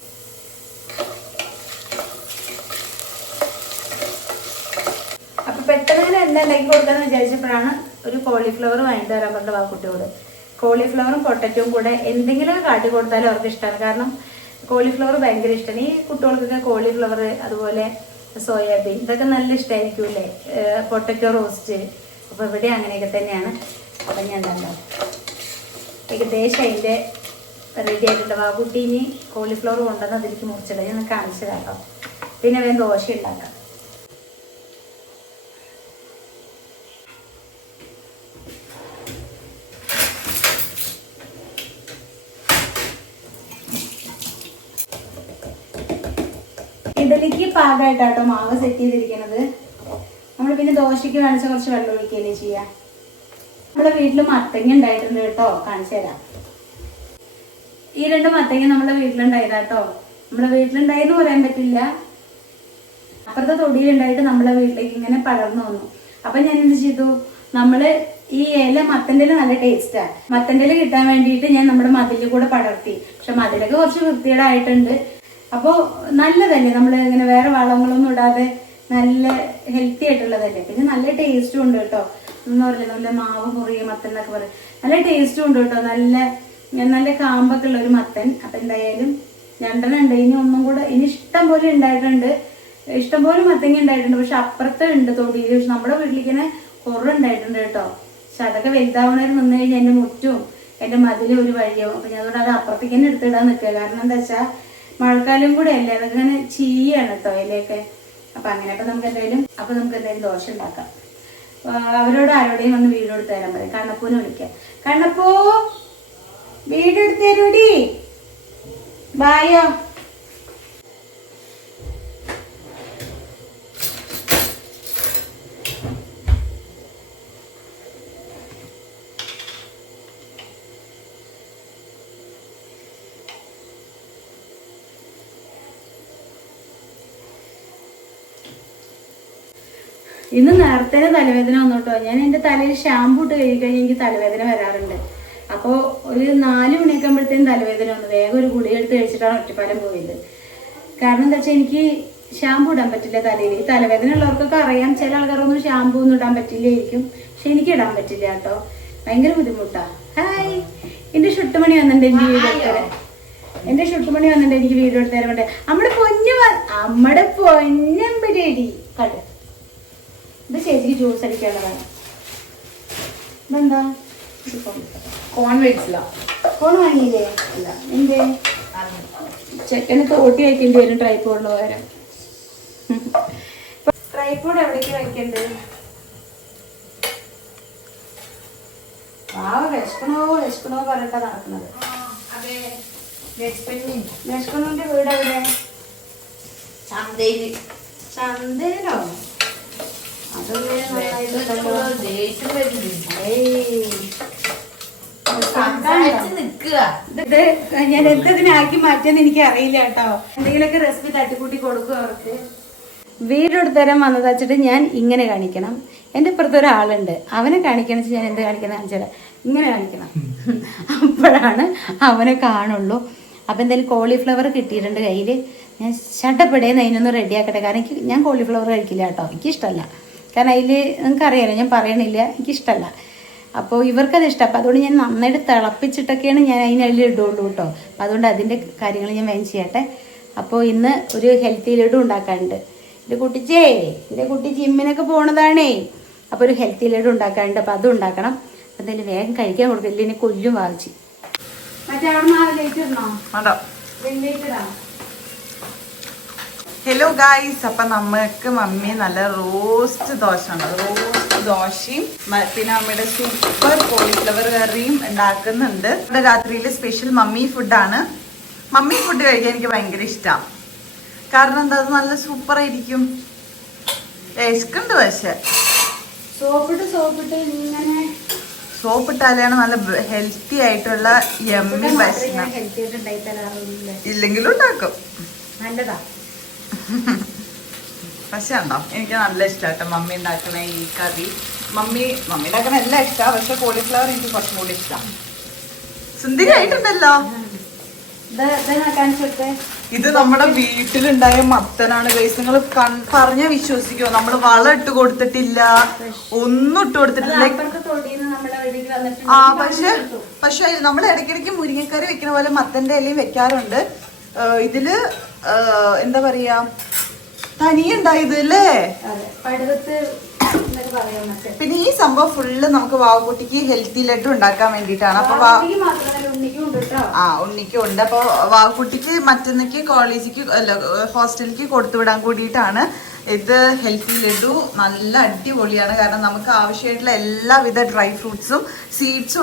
അപ്പൊ പെട്ടെന്ന് എന്താ ഉണ്ടാക്കി കൊടുക്കാന്ന് വിചാരിച്ചപ്പോഴാണ് ഒരു കോളിഫ്ലവർ വാങ്ങിട്ട് തരാൻ പറഞ്ഞ വാക്കുട്ടിയോട്. കോളിഫ്ലവറും പൊട്ടറ്റവും കൂടെ എന്തെങ്കിലും കാട്ടി കൊടുത്താലും അവർക്ക് ഇഷ്ടമാണ്. കാരണം കോളിഫ്ലവർ ഭയങ്കര ഇഷ്ടമാണ്. ഈ കുട്ടികൾക്കൊക്കെ കോളിഫ്ലവർ അതുപോലെ സോയാബീൻ ഇതൊക്കെ നല്ല ഇഷ്ടമായിരിക്കുമല്ലേ. Potato roast. അപ്പോൾ ഇവിടെ അങ്ങനെയൊക്കെ തന്നെയാണ്. അപ്പം ഞാൻ എന്താ ഏകദേശം അതിൻ്റെ റെഡി ആയിട്ടുണ്ട്. വാക്കുട്ടി ഇനി കോളിഫ്ലവർ കൊണ്ടുവന്ന് അതിലേക്ക് മുറിച്ചിടാം. ഞാൻ കാണിച്ചതാട്ടോ. പിന്നെ വേഗം ദോശ ഉണ്ടാക്കാം. ഇഡലിക്ക് പാകമായിട്ടാട്ടോ മാവ് സെറ്റ് ചെയ്തിരിക്കുന്നത്. നമ്മൾ പിന്നെ ദോശയ്ക്ക് കാണിച്ച കുറച്ച് വെള്ളം ഒഴിക്കുകയല്ലേ ചെയ്യാം. നമ്മുടെ വീട്ടിൽ മത്തങ്ങ ഉണ്ടായിട്ടുണ്ട് കേട്ടോ. കാണിച്ചു തരാം. ഈ 2 മത്തങ്ങ നമ്മുടെ വീട്ടിലുണ്ടായതാട്ടോ. നമ്മുടെ വീട്ടിലുണ്ടായെന്ന് പറയാൻ പറ്റില്ല. അപ്പുറത്തെ തൊടിയിലുണ്ടായിട്ട് നമ്മളെ വീട്ടിലേക്ക് ഇങ്ങനെ പടർന്നു വന്നു. അപ്പൊ ഞാൻ എന്ത് ചെയ്തു, നമ്മള് ഈ ഇല മത്തൻ്റെ നല്ല ടേസ്റ്റാ. മത്തൻ്റെ കിട്ടാൻ വേണ്ടിയിട്ട് ഞാൻ നമ്മുടെ മതിലിൽ കൂടെ പടർത്തി. പക്ഷെ മതിലൊക്കെ കുറച്ച് വൃത്തികേടായിട്ടുണ്ട്. അപ്പോൾ നല്ലതല്ലേ, നമ്മൾ ഇങ്ങനെ വേറെ വളങ്ങളൊന്നും ഇടാതെ നല്ല ഹെൽത്തി ആയിട്ടുള്ളതല്ലേ. പിന്നെ നല്ല ടേസ്റ്റും ഉണ്ട് കേട്ടോ. എന്ന് പറയില്ല നല്ല മാവ് മുറിയ മത്തൻ എന്നൊക്കെ പറയും. നല്ല ടേസ്റ്റും ഉണ്ട് കേട്ടോ. നല്ല കാമ്പൊക്കെ ഉള്ള ഒരു മത്തൻ. അപ്പം എന്തായാലും രണ്ടെണ്ണം ഉണ്ട്. ഇനി ഒന്നും കൂടെ, ഇനി ഇഷ്ടം പോലെ ഉണ്ടായിട്ടുണ്ട്, ഇഷ്ടം പോലെ മത്തങ്ങ ഉണ്ടായിട്ടുണ്ട്. പക്ഷെ അപ്പുറത്ത് ഉണ്ട് തൊടിയിൽ. പക്ഷെ നമ്മുടെ വീട്ടിലിങ്ങനെ കുറേ ഉണ്ടായിട്ടുണ്ട് കേട്ടോ. പക്ഷെ അതൊക്കെ വലുതാവണവർ നിന്ന് കഴിഞ്ഞാൽ എന്റെ മുറ്റും എന്റെ മതിലും ഒരു വഴിയാവും. അപ്പൊ ഞാൻ അതുകൊണ്ട് അത് അപ്പുറത്തേക്ക് തന്നെ എടുത്തിടാൻ നിൽക്കുക. കാരണം എന്താ വെച്ചാൽ മഴക്കാലം കൂടെ അല്ലേ, അതൊക്കെ ഇങ്ങനെ ചീയാണ് കേട്ടോ ഇലയൊക്കെ. അപ്പൊ അങ്ങനെ നമുക്ക് എന്തായാലും ദോശ ഉണ്ടാക്കാം. അവരോട് ആരോടെയും വന്ന് വീട് എടുത്ത് തരാൻ പറയും. കണ്ണപ്പൂനെ വിളിക്കാം. കണ്ണപ്പൂ വീട് എടുത്ത് തരൂടി, ബായോ. ഇന്ന് നേരത്തെ തലവേദന വന്നു കേട്ടോ. ഞാൻ എൻ്റെ തലയിൽ ഷാമ്പൂ ഇട്ട് കഴിക്കഴിഞ്ഞാൽ എനിക്ക് തലവേദന വരാറുണ്ട്. അപ്പോൾ ഒരു 4 മണിയൊക്കെ ആകുമ്പോഴത്തേനും തലവേദന വന്നു. വേഗം ഒരു ഗുളിക എടുത്ത് കഴിച്ചിട്ടാണ് ഒറ്റപ്പാലം പോയത്. കാരണം എന്താ വെച്ചാൽ എനിക്ക് ഷാമ്പൂ ഇടാൻ പറ്റില്ല തലയിൽ. ഈ തലവേദന ഉള്ളവർക്കൊക്കെ അറിയാം. ചില ആൾക്കാരൊന്നും ഷാമ്പൂ ഒന്നും ഇടാൻ പറ്റില്ലായിരിക്കും. പക്ഷെ എനിക്ക് ഇടാൻ പറ്റില്ല കേട്ടോ. ഭയങ്കര ബുദ്ധിമുട്ടാ. ഹായ്, എൻ്റെ ഷുട്ടുമണി വന്നിട്ടുണ്ട് എനിക്ക് വീഡിയോ എടുത്തരാൻ. എൻ്റെ ഷുട്ടുമണി വന്നിട്ടുണ്ട് എനിക്ക് വീഡിയോ എടുത്ത് തരാൻ വേണ്ടി. നമ്മുടെ പൊന്നമ്പരേടി കണ്ട്. ഇത് ചേച്ചിക്ക് ജ്യൂസ് അടിക്കാനുള്ളതാണ്. ഇതെന്താ? കോൺ മേടിച്ചില്ല. ഫോൺ വാങ്ങിയില്ലേ? ഇല്ല. എന്തേ? ചെക്കന് തോട്ടി വയ്ക്കേണ്ടി വരും ട്രൈപ്പോഡിന് പകരം. ട്രൈപ്പോഡ് എവിടേക്ക് വയ്ക്കണ്ടേ? വിശക്കണോ പറഞ്ഞിട്ടാ നടക്കുന്നത്. ലക്ഷ്മണന്റെ വീട് എവിടെ? ചന്തയിലോ? ഞാൻ എന്തിനാക്കി മാറ്റാന്ന് എനിക്ക് അറിയില്ല കേട്ടോ. എന്തെങ്കിലുമൊക്കെ റെസിപ്പി തട്ടിക്കൂട്ടി കൊടുക്കും അവർക്ക്. വീടെടുത്തരം വന്നത് വെച്ചിട്ട് ഞാൻ ഇങ്ങനെ കാണിക്കണം. എൻ്റെ ഇപ്പുറത്ത് ഒരാളുണ്ട്, അവനെ കാണിക്കണം. ഞാൻ എന്ത് കാണിക്കണം വെച്ചാൽ ഇങ്ങനെ കാണിക്കണം. അപ്പോഴാണ് അവനെ കാണുള്ളൂ. അപ്പം എന്തായാലും കോളിഫ്ലവർ കിട്ടിയിട്ടുണ്ട് കയ്യിൽ. ഞാൻ ഷട്ടപ്പെടുന്ന അതിനൊന്ന് റെഡിയാക്കട്ടെ. കാരണം ഞാൻ കോളിഫ്ലവർ കഴിക്കില്ല കേട്ടോ, എനിക്കിഷ്ടമല്ല. കാരണം അതിൽ നിങ്ങൾക്കറിയാലോ, ഞാൻ പറയണില്ല, എനിക്കിഷ്ടമല്ല. അപ്പോൾ ഇവർക്കത് ഇഷ്ടം. അപ്പോൾ അതുകൊണ്ട് ഞാൻ നന്നായിട്ട് തിളപ്പിച്ചിട്ടൊക്കെയാണ് ഞാൻ അതിൽ ഇടുള്ളൂ കേട്ടോ. അപ്പോൾ അതുകൊണ്ട് അതിൻ്റെ കാര്യങ്ങൾ ഞാൻ വേഗം ചെയ്യട്ടെ. അപ്പോൾ ഇന്ന് ഒരു ഹെൽത്തി ലഡു ഉണ്ടാക്കാനുണ്ട്. എൻ്റെ കുട്ടി ജിമ്മിനൊക്കെ പോണതാണേ. അപ്പോൾ ഒരു ഹെൽത്തി ലഡു ഉണ്ടാക്കാനുണ്ട്. അപ്പോൾ അതും ഉണ്ടാക്കണം. അപ്പോൾ എന്തായാലും വേഗം കഴിക്കാൻ കൊടുക്കില്ല, എന്നെ കൊല്ലും വാങ്ങിച്ച്. മറ്റേ അവിടെ മാവിലേക്ക് ഇടണോ? വെള്ളിയിട്ടിടാം. ഹലോ ഗായ്സ്, അപ്പൊ നമുക്ക് മമ്മി നല്ല റോസ്റ്റ് ദോശ ഉണ്ട്. റോസ്റ്റ് ദോശയും പിന്നെ അമ്മയുടെ സൂപ്പർ കോളിഫ്ലവർ കറിയും ഉണ്ടാക്കുന്നുണ്ട്. ഇവിടെ രാത്രിയിലെ സ്പെഷ്യൽ മമ്മി ഫുഡാണ്. മമ്മി ഫുഡ് കഴിക്കാൻ എനിക്ക് ഭയങ്കര ഇഷ്ടമാണ്. കാരണം എന്താ, അത് നല്ല സൂപ്പർ ആയിരിക്കും. വിശക്കുണ്ട്. പക്ഷെ സോപ്പിട്ടാലാണ് നല്ല ഹെൽത്തി ആയിട്ടുള്ള യമ്മി ഭക്ഷണം. ഇല്ലെങ്കിലും ഉണ്ടാക്കും. നല്ലതാ. പക്ഷെ ഉണ്ടോ, എനിക്ക് നല്ല ഇഷ്ടമാട്ടോ മമ്മി ഉണ്ടാക്കണ ഈ കറി. മമ്മി ഉണ്ടാക്കണ എല്ലാം ഇഷ്ടമാണ്. പക്ഷെ കോളിഫ്ലവർ എനിക്ക് കുറച്ചും കൂടി ഇഷ്ടമാണ്. സുന്ദരി ആയിട്ടുണ്ടല്ലോ. ഇത് നമ്മുടെ വീട്ടിലുണ്ടായ മത്തനാണ് ഗൈസ്. നിങ്ങൾ പറഞ്ഞ വിശ്വസിക്കുമോ? നമ്മൾ വളം ഇട്ട് കൊടുത്തിട്ടില്ല, ഒന്നും ഇട്ട് കൊടുത്തിട്ടില്ല. പക്ഷെ നമ്മൾ ഇടയ്ക്കിടയ്ക്ക് മുരിങ്ങക്കറി വെക്കുന്ന പോലെ മത്തന്റെ ഇലയും വെക്കാറുണ്ട്. ഇതില് എന്താ പറയാ, തനിയുണ്ടായത് അല്ലേ? പിന്നെ ഈ സംഭവം ഫുള്ള് നമുക്ക് വാവുകുട്ടിക്ക് ഹെൽത്തി ലഡു ഉണ്ടാക്കാൻ വേണ്ടിയിട്ടാണ്. അപ്പൊ ഉണ്ണിക്കും ഉണ്ട്. അപ്പൊ വാവുകുട്ടിക്ക് മറ്റന്നേക്ക് കോളേജിക്ക് അല്ല ഹോസ്റ്റലിലേക്ക് കൊടുത്തുവിടാൻ കൂടിയിട്ടാണ് ഇത് ഹെൽത്തി ലഡു. നല്ല അടിപൊളിയാണ്. കാരണം നമുക്ക് ആവശ്യമായിട്ടുള്ള എല്ലാവിധ ഡ്രൈ ഫ്രൂട്ട്സും സീഡ്സും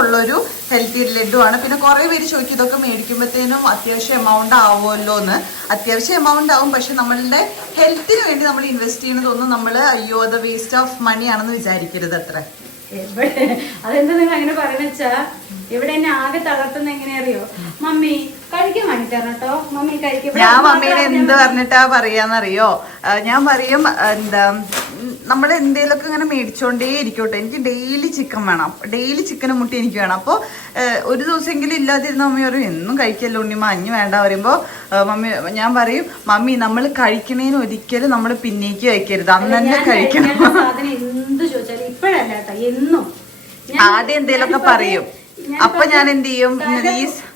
ഉള്ളൊരു ഹെൽത്തി ലഡു ആണ്. പിന്നെ കുറേ പേര് ചോദിക്കും ഇതൊക്കെ മേടിക്കുമ്പോഴത്തേനും അത്യാവശ്യം എമൗണ്ട് ആവുമല്ലോ എന്ന്. അത്യാവശ്യം എമൗണ്ട് ആവും. പക്ഷെ നമ്മളുടെ ഹെൽത്തിന് വേണ്ടി നമ്മൾ ഇൻവെസ്റ്റ് ചെയ്യുന്നതൊന്നും നമ്മൾ അയ്യോ അത് വേസ്റ്റ് ഓഫ് മണി ആണെന്ന് വിചാരിക്കരുത്. അത്ര അതെന്താ നിങ്ങൾ അങ്ങനെ പറയുന്ന വെച്ചാ, ഇവിടെ എന്നെ ആകെ തളർത്തുന്ന എങ്ങനെ അറിയോ? മമ്മി കഴിക്കാൻ വാങ്ങിത്തരണം കേട്ടോ. മമ്മി കഴിക്കും. ഞാൻ മമ്മീനെ എന്ത് പറഞ്ഞിട്ടാ പറയാന്നറിയോ? ഞാൻ പറയും എന്താ, നമ്മൾ എന്തേലൊക്കെ ഇങ്ങനെ മേടിച്ചോണ്ടേ ഇരിക്കോട്ടെ. എനിക്ക് ഡെയിലി ചിക്കൻ വേണം. ഡെയിലി ചിക്കനും മുട്ടി എനിക്ക് വേണം. അപ്പോൾ ഒരു ദിവസമെങ്കിലും ഇല്ലാതിരുന്ന മമ്മി പറയും എന്നും കഴിക്കല്ലോ ഉണ്ണിമ്മ, അഞ്ഞ് വേണ്ട പറയുമ്പോൾ ഞാൻ പറയും മമ്മി നമ്മൾ കഴിക്കണേന് ഒരിക്കലും നമ്മൾ പിന്നേക്ക് വയ്ക്കരുത്, അന്ന് തന്നെ കഴിക്കണം. എന്ത് ചോദിച്ചാലും ഇപ്പഴല്ല കേട്ടോ, എന്നും ആദ്യം എന്തേലൊക്കെ പറയും. അപ്പൊ ഞാൻ എന്ത് ചെയ്യും,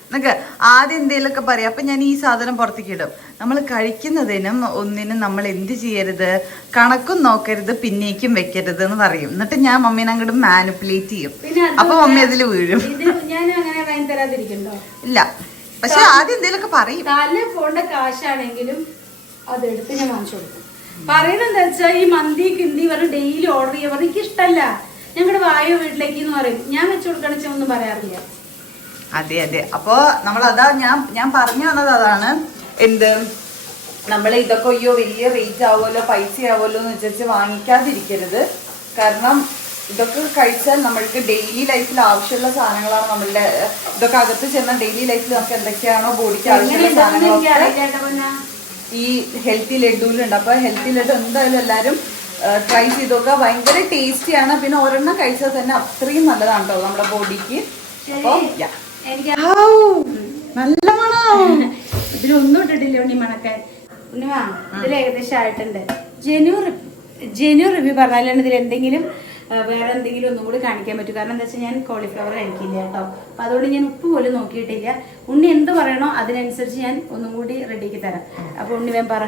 എന്നൊക്കെ ആദ്യം എന്തേലൊക്കെ പറയാം. അപ്പൊ ഞാൻ ഈ സാധനം പുറത്തേക്ക് ഇടും. നമ്മൾ കഴിക്കുന്നതിനും ഒന്നിനും നമ്മൾ എന്ത് ചെയ്യരുത്, കണക്കും നോക്കരുത്, പിന്നേക്കും വെക്കരുത് എന്ന് പറയും. എന്നിട്ട് ഞാൻ മമ്മീനെ അങ്ങോട്ട് മാനിപ്പുലേറ്റ് ചെയ്യും. അപ്പൊ മമ്മി അതിൽ വീഴും. ഇല്ല, പക്ഷെ ആദ്യം എന്തേലൊക്കെ പറയും. കാലിന് പോണ്ട കാശാണെങ്കിലും അതെടുത്ത് ഞാൻ വാങ്ങിച്ചു കൊടുക്കും. പറയുന്നത് എന്താ വെച്ചാൽ ഈ മന്തി കിന്തി പറഞ്ഞ് ഡെയിലി ഓർഡർ ചെയ്യാൻ പറഞ്ഞ എനിക്ക് ഇഷ്ടമല്ല. ഞങ്ങളുടെ വായു വീട്ടിലേക്ക് എന്ന് പറയും. ഞാൻ വെച്ചു കൊടുക്കണ ഒന്നും പറയാറില്ല. അതെ അതെ. അപ്പൊ നമ്മളതാ ഞാൻ പറഞ്ഞു വന്നത് അതാണ്. എന്ത് നമ്മൾ ഇതൊക്കെ അയ്യോ വലിയ റേറ്റ് ആവുമല്ലോ, പൈസ ആവുമല്ലോ എന്ന് വിചാരിച്ച് വാങ്ങിക്കാതിരിക്കരുത്. കാരണം ഇതൊക്കെ കഴിച്ചാൽ നമ്മൾക്ക് ഡെയിലി ലൈഫിൽ ആവശ്യമുള്ള സാധനങ്ങളാണ്. നമ്മളുടെ ഇതൊക്കെ അകത്ത് ചെന്ന ഡെയിലി ലൈഫിൽ നമുക്ക് എന്തൊക്കെയാണോ ബോഡിക്ക് ആവശ്യമുള്ള സാധനങ്ങളൊക്കെ ഈ ഹെൽത്തി ലഡുവിലുണ്ട്. അപ്പൊ ഹെൽത്തി ലഡു എന്തായാലും എല്ലാവരും ട്രൈ ചെയ്ത് നോക്കുക. ഭയങ്കര ടേസ്റ്റിയാണ്. പിന്നെ ഒരെണ്ണം കഴിച്ചാൽ തന്നെ അത്രയും നല്ലതാണ് കേട്ടോ നമ്മുടെ ബോഡിക്ക്. അപ്പൊ നല്ല മണം. ഇതിലൊന്നും ഇട്ടിട്ടില്ല ഉണ്ണി മണക്കാൻ. ഉണ്ണിമാ ഇതിൽ ഏകദേശം ആയിട്ടുണ്ട്. ജെന്യൂ റിവ്യൂ പറഞ്ഞാലാണ് ഇതിൽ എന്തെങ്കിലും വേറെ എന്തെങ്കിലും ഒന്നും കൂടി കാണിക്കാൻ പറ്റും. കാരണം എന്താ വെച്ചാൽ ഞാൻ കോളിഫ്ലവർ കഴിക്കില്ല കേട്ടോ. അപ്പൊ അതുകൊണ്ട് ഞാൻ ഉപ്പ് പോലും നോക്കിയിട്ടില്ല. ഉണ്ണി എന്ത് പറയണോ അതിനനുസരിച്ച് ഞാൻ ഒന്നും കൂടി റെഡിയാക്കി തരാം. അപ്പൊ ഉണ്ണി വേം പറ.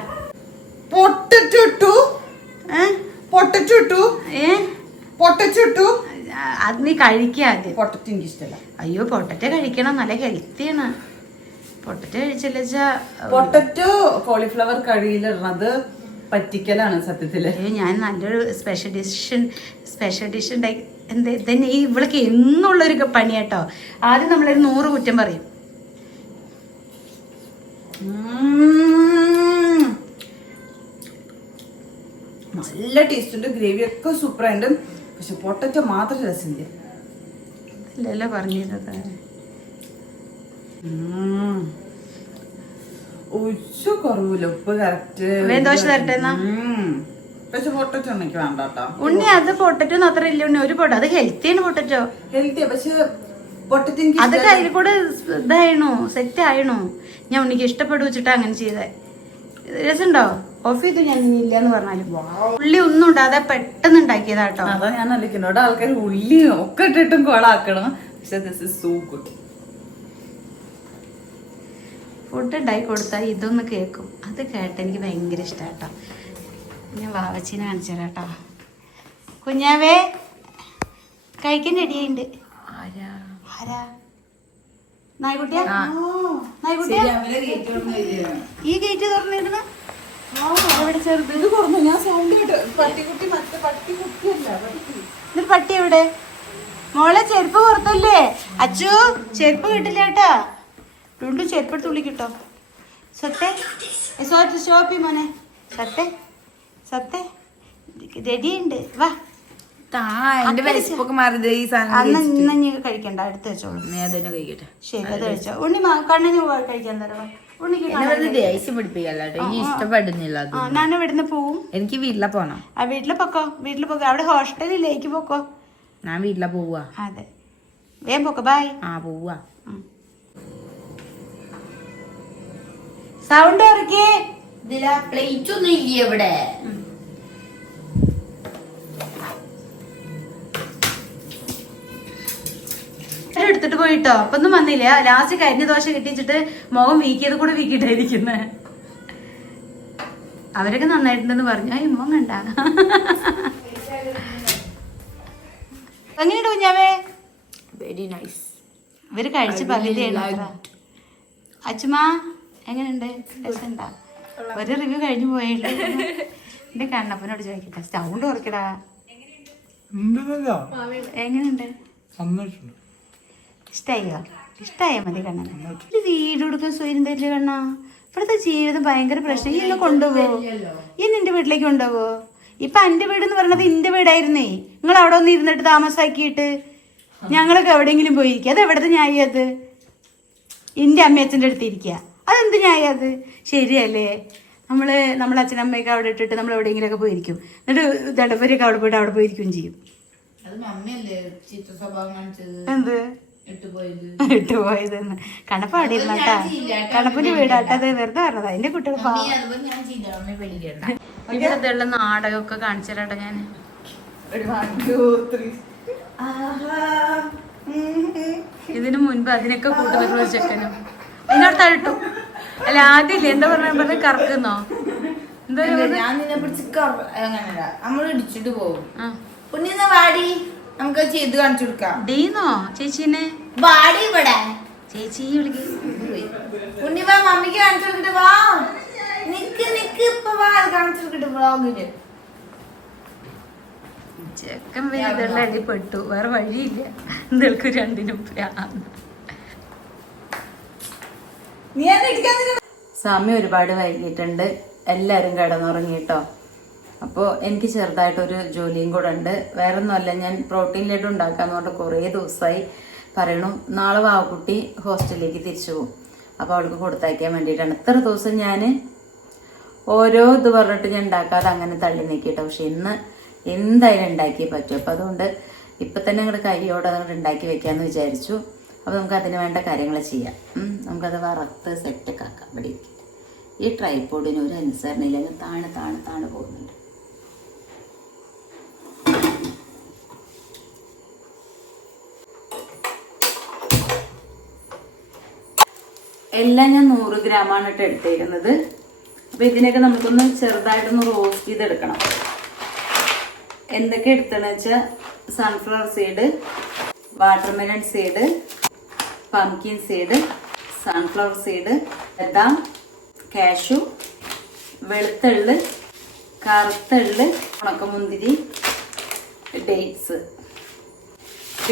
അത് നീ കഴിക്കാതെ. പൊട്ടറ്റോ എനിക്ക് ഇഷ്ടമല്ല. അയ്യോ പൊട്ടറ്റോ കഴിക്കണം, നല്ല ഹെൽത്തിയാണ്. പൊട്ടറ്റോ കഴിച്ചില്ല. പൊട്ടറ്റോ കോളിഫ്ലവർ കഴിയിലിടുന്നത് പറ്റിക്കലാണ് സത്യത്തില്. അയ്യോ ഞാൻ നല്ലൊരു സ്പെഷ്യൽ ഡിഷ് ഉണ്ടാക്കി. എന്താ തന്നെ ഈ ഇവൾക്ക് എന്നുള്ളൊരു പണിയാട്ടോ. ആദ്യം നമ്മളൊരു 100 കുറ്റം പറയും. നല്ല ടേസ്റ്റ് ഉണ്ട്, ഗ്രേവി ഒക്കെ സൂപ്പർ ഉണ്ട്. പക്ഷെ പൊട്ടറ്റോ മാത്രം രസമില്ല. അല്ലല്ലോ പറഞ്ഞിരുന്നത്. ഒരു കുറവില്ല, ഉപ്പ് കറക്റ്റ്. ദോശ തരട്ടെ എന്നാ. പക്ഷെ പൊട്ടറ്റോ എനിക്ക് വേണ്ട കേട്ടോ. ഉണ്ണി അത് പൊട്ടറ്റോ അത്ര ഇല്ല ഉണ്ണി. ഒരു പൊട്ട അത് ഹെൽത്തിയാണ് പൊട്ടറ്റോ. ഹെൽത്തിയാ പക്ഷെ പൊട്ടറ്റോ അത് കയ്യിൽ കൂടെ ഇതായണോ സെറ്റ് ആയണോ. ഞാൻ ഉണ്ണിക്ക് ഇഷ്ടപ്പെട്ടു വെച്ചിട്ടാ അങ്ങനെ ചെയ്തേ. രസമുണ്ടോ? ഓഫ് ചെയ്തു ഞാൻ ഇല്ലാന്ന് പറഞ്ഞാലും. ഉള്ളി ഒന്നും ഇടാതെ പെട്ടെന്ന് ഉണ്ടാക്കിയതാട്ടോ. അതാ ഞാൻ അല്ലിക്കുന്നു. ഇവിടെ ആൾക്കാർ ഉള്ളി ഒക്കെ ഇട്ടിട്ടും കോളാക്കണം. പക്ഷെ this is so good. Food ഉണ്ടാക്കി കൊടുത്താൽ ഇതൊന്ന് കേൾക്കും. അത് കേട്ട് എനിക്ക് ഭയങ്കര ഇഷ്ടാട്ടോ. ഞാൻ വാവച്ചിനെ കാണിച്ചു തരാം കേട്ടോ. കുഞ്ഞാവേ കഴിക്കാൻ റെഡിയുണ്ട്. ആരാ? നായ്ക്കുട്ടിയാ? നായ്ക്കുട്ടിയാ? ഈ ഗേറ്റ് തുറന്നിരുന്ന എവിടെ ചെറുത്? ഇത് കുറഞ്ഞു. ഞാൻ സൗണ്ട് കേട്ടു. പട്ടിക്കുട്ടി മറ്റേ പട്ടിക്കുട്ടിയല്ല. എന്നിട്ട് പട്ടി എവിടെ? മോളെ ചെരുപ്പ് പുറത്തല്ലേ? അച്ചു ചെരുപ്പ് കിട്ടില്ല കേട്ടാ. രണ്ടു ചെരുപ്പ് എടുത്ത് ഉള്ളി കിട്ടോ. സത്തെ ഷോപ്പി മോനെ. സത്തെ റെഡിയുണ്ട്. വാ അന്ന് കഴിക്കണ്ട, എടുത്ത് വെച്ചോളൂ. കഴിക്കട്ടെ. ശരി അത് കഴിച്ചോ. ഉണ്ണി കണ്ണിന് കഴിക്കാൻ തരണം. ഇഷ്ടപ്പെടുന്നില്ല. ഞാൻ ഇവിടുന്ന് പോവും. എനിക്ക് വീട്ടിലെ പോണം. വീട്ടില് പൊക്കോ. അവിടെ ഹോസ്റ്റലിലേക്ക് പൊക്കോ. ഞാൻ വീട്ടിലെ പോവാ. അതെ വേഗം പൊക്കോ. ബൈ. പോവാ. സൗണ്ട് ഇറക്കി. പ്ലേറ്റ് ഒന്നും ഇല്ല ഇവിടെ. എടുത്തിട്ട് പോയിട്ടോ. അപ്പൊ ഒന്നും വന്നില്ല. ലാസ്റ്റ് കരിഞ്ഞ ദോശ കിട്ടിച്ചിട്ട് മുഖം വീക്കിയത് കൂടെ വീക്കിട്ടായിരിക്കുന്നെ. അവരൊക്കെ നന്നായിട്ടുണ്ടെന്ന് പറഞ്ഞു. ഈ മുഖം കണ്ട എങ്ങനെയുണ്ട് കുഞ്ഞാവേ? Very nice. ഇവര് കഴിച്ച് പകുതിയാണ്. അച്ചുമാ എങ്ങനെയുണ്ട്? രസമുണ്ടാ? ഒരു റിവ്യൂ കഴിഞ്ഞു പോയുള്ളൂ. എന്റെ കണ്ണപ്പനോട് ചോദിക്കട്ടെ. സൗണ്ട് കുറയ്ക്കടാ. എങ്ങനെയുണ്ട്? ഇഷ്ടായോ മതി കണ്ണന്. ഒരു വീട് കൊടുക്കാൻ സ്വയം തരില്ല കണ്ണാ. ഇവിടുത്തെ ജീവിതം ഭയങ്കര പ്രശ്നം. ഈ എന്നെ കൊണ്ടുപോവോ? ഈ നിന്റെ വീട്ടിലേക്ക് കൊണ്ടുപോവോ? ഇപ്പൊ എന്റെ വീട് എന്ന് പറയണത് എന്റെ വീടായിരുന്നേ. നിങ്ങൾ അവിടെ ഒന്ന് ഇരുന്നിട്ട് താമസാക്കിയിട്ട് ഞങ്ങളൊക്കെ എവിടെയെങ്കിലും പോയിരിക്കുക. അത് എവിടത്തെ ന്യായം? അത് എന്റെ അമ്മയച്ഛൻ്റെ അടുത്ത് ഇരിക്കുക. അതെന്ത് ന്യായം? അത് ശരിയല്ലേ? നമ്മളെ അച്ഛനമ്മയൊക്കെ അവിടെ ഇട്ടിട്ട് നമ്മൾ എവിടെയെങ്കിലും ഒക്കെ പോയിരിക്കും. എന്നിട്ട് ദടവരൊക്കെ അവിടെ പോയിട്ട് അവിടെ പോയിരിക്കുകയും ചെയ്യും. എന്ത് ഇട്ടുപോയതെന്ന്? കണപ്പ അവിടെ ഇരുന്നാട്ടാ. കണപ്പിന്റെ വീടാട്ടാ. അത് വെറുതെ പറഞ്ഞതാ. അതിന്റെ കുട്ടികൾ ഇവിടുത്തെ നാടകമൊക്കെ കാണിച്ചു തരാട്ടോ ഞാൻ. ഇതിനു മുൻപ് അതിനൊക്കെ കൂട്ടുന്ന ഒരു ചെക്കനും അതിനടുത്ത് അഴിട്ടു. അല്ല ആദ്യമില്ലേ എന്താ പറഞ്ഞ കറക്കുന്നോ എന്താ ഞാൻ നിന്നെ പിടിച്ച് അങ്ങനല്ല നമ്മൾ ഇടിച്ചിട്ട് പോകും. പുണ്യന്ന് വാടി നമുക്ക് ചെയ്ത് കാണിച്ചു കൊടുക്കാം. ഡീന്നോ ചേച്ചീനെ വാടി ഇവിടെ ചേച്ചി വിളിക്ക്. പുണ്യ വാ, മമ്മിക്ക് കാണിച്ചു കൊടുക്കട്ടെ. വാ നിക്ക് നിക്ക് ഇപ്പൊ വാ കാണിച്ചു കൊടുക്കട്ടെ വ്ളോഗില്. ചെക്കൻ ഇതെല്ലാം അടിപ്പെട്ടു, വേറെ വഴിയില്ല. എന്തൊക്കെ രണ്ടിനും സമയം ഒരുപാട് വൈകിട്ടുണ്ട്. എല്ലാരും കിടന്നുറങ്ങിട്ടോ. അപ്പോൾ എനിക്ക് ചെറുതായിട്ടൊരു ജോലിയും കൂടെ ഉണ്ട്. വേറെ ഒന്നുമല്ല, ഞാൻ പ്രോട്ടീൻ ലഡു ഉണ്ടാക്കാന്ന് പറഞ്ഞിട്ട് കുറേ ദിവസമായി പറയണു. നാളെ വാവക്കുട്ടി ഹോസ്റ്റലിലേക്ക് തിരിച്ചു പോകും. അപ്പോൾ അവൾക്ക് കൊടുത്തയക്കാൻ വേണ്ടിയിട്ടാണ് ഇത്ര ദിവസം ഞാൻ ഓരോ ഇത് പറഞ്ഞിട്ട് ഞാൻ ഉണ്ടാക്കാതെ അങ്ങനെ തള്ളി നീക്കിട്ടോ. പക്ഷെ ഇന്ന് എന്തായാലും ഉണ്ടാക്കിയേ പറ്റും. അപ്പം അതുകൊണ്ട് ഇപ്പം തന്നെ അങ്ങോട്ട് കൈയോടെ അങ്ങോട്ട് ഉണ്ടാക്കി വെക്കാമെന്ന് വിചാരിച്ചു. അപ്പോൾ നമുക്ക് അതിന് വേണ്ട കാര്യങ്ങൾ ചെയ്യാം. നമുക്കത് വറുത്ത് സെറ്റൊക്കെ ആക്കാം. ഇവിടെ ഈ ട്രൈപോഡിന് ഒരു അനുസരണയില്ലെങ്കിൽ താഴെ പോകുന്നുണ്ട്. എല്ലാം ഞാൻ 100 ഗ്രാമാണ് ഇട്ട് എടുത്തേക്കുന്നത്. അപ്പൊ ഇതിനൊക്കെ നമുക്കൊന്ന് ചെറുതായിട്ടൊന്ന് റോസ്റ്റ് ചെയ്തെടുക്കണം. എന്തൊക്കെ എടുത്തെന്ന് വെച്ചാൽ sunflower seed, watermelon seed, pumpkin seed, sunflower seed, ബദാം, കാഷ്യൂ, വെളുത്തുള്ളി, കറുത്തുള്ളി, ഉണക്കമുന്തിരി, ഡേറ്റ്സ്.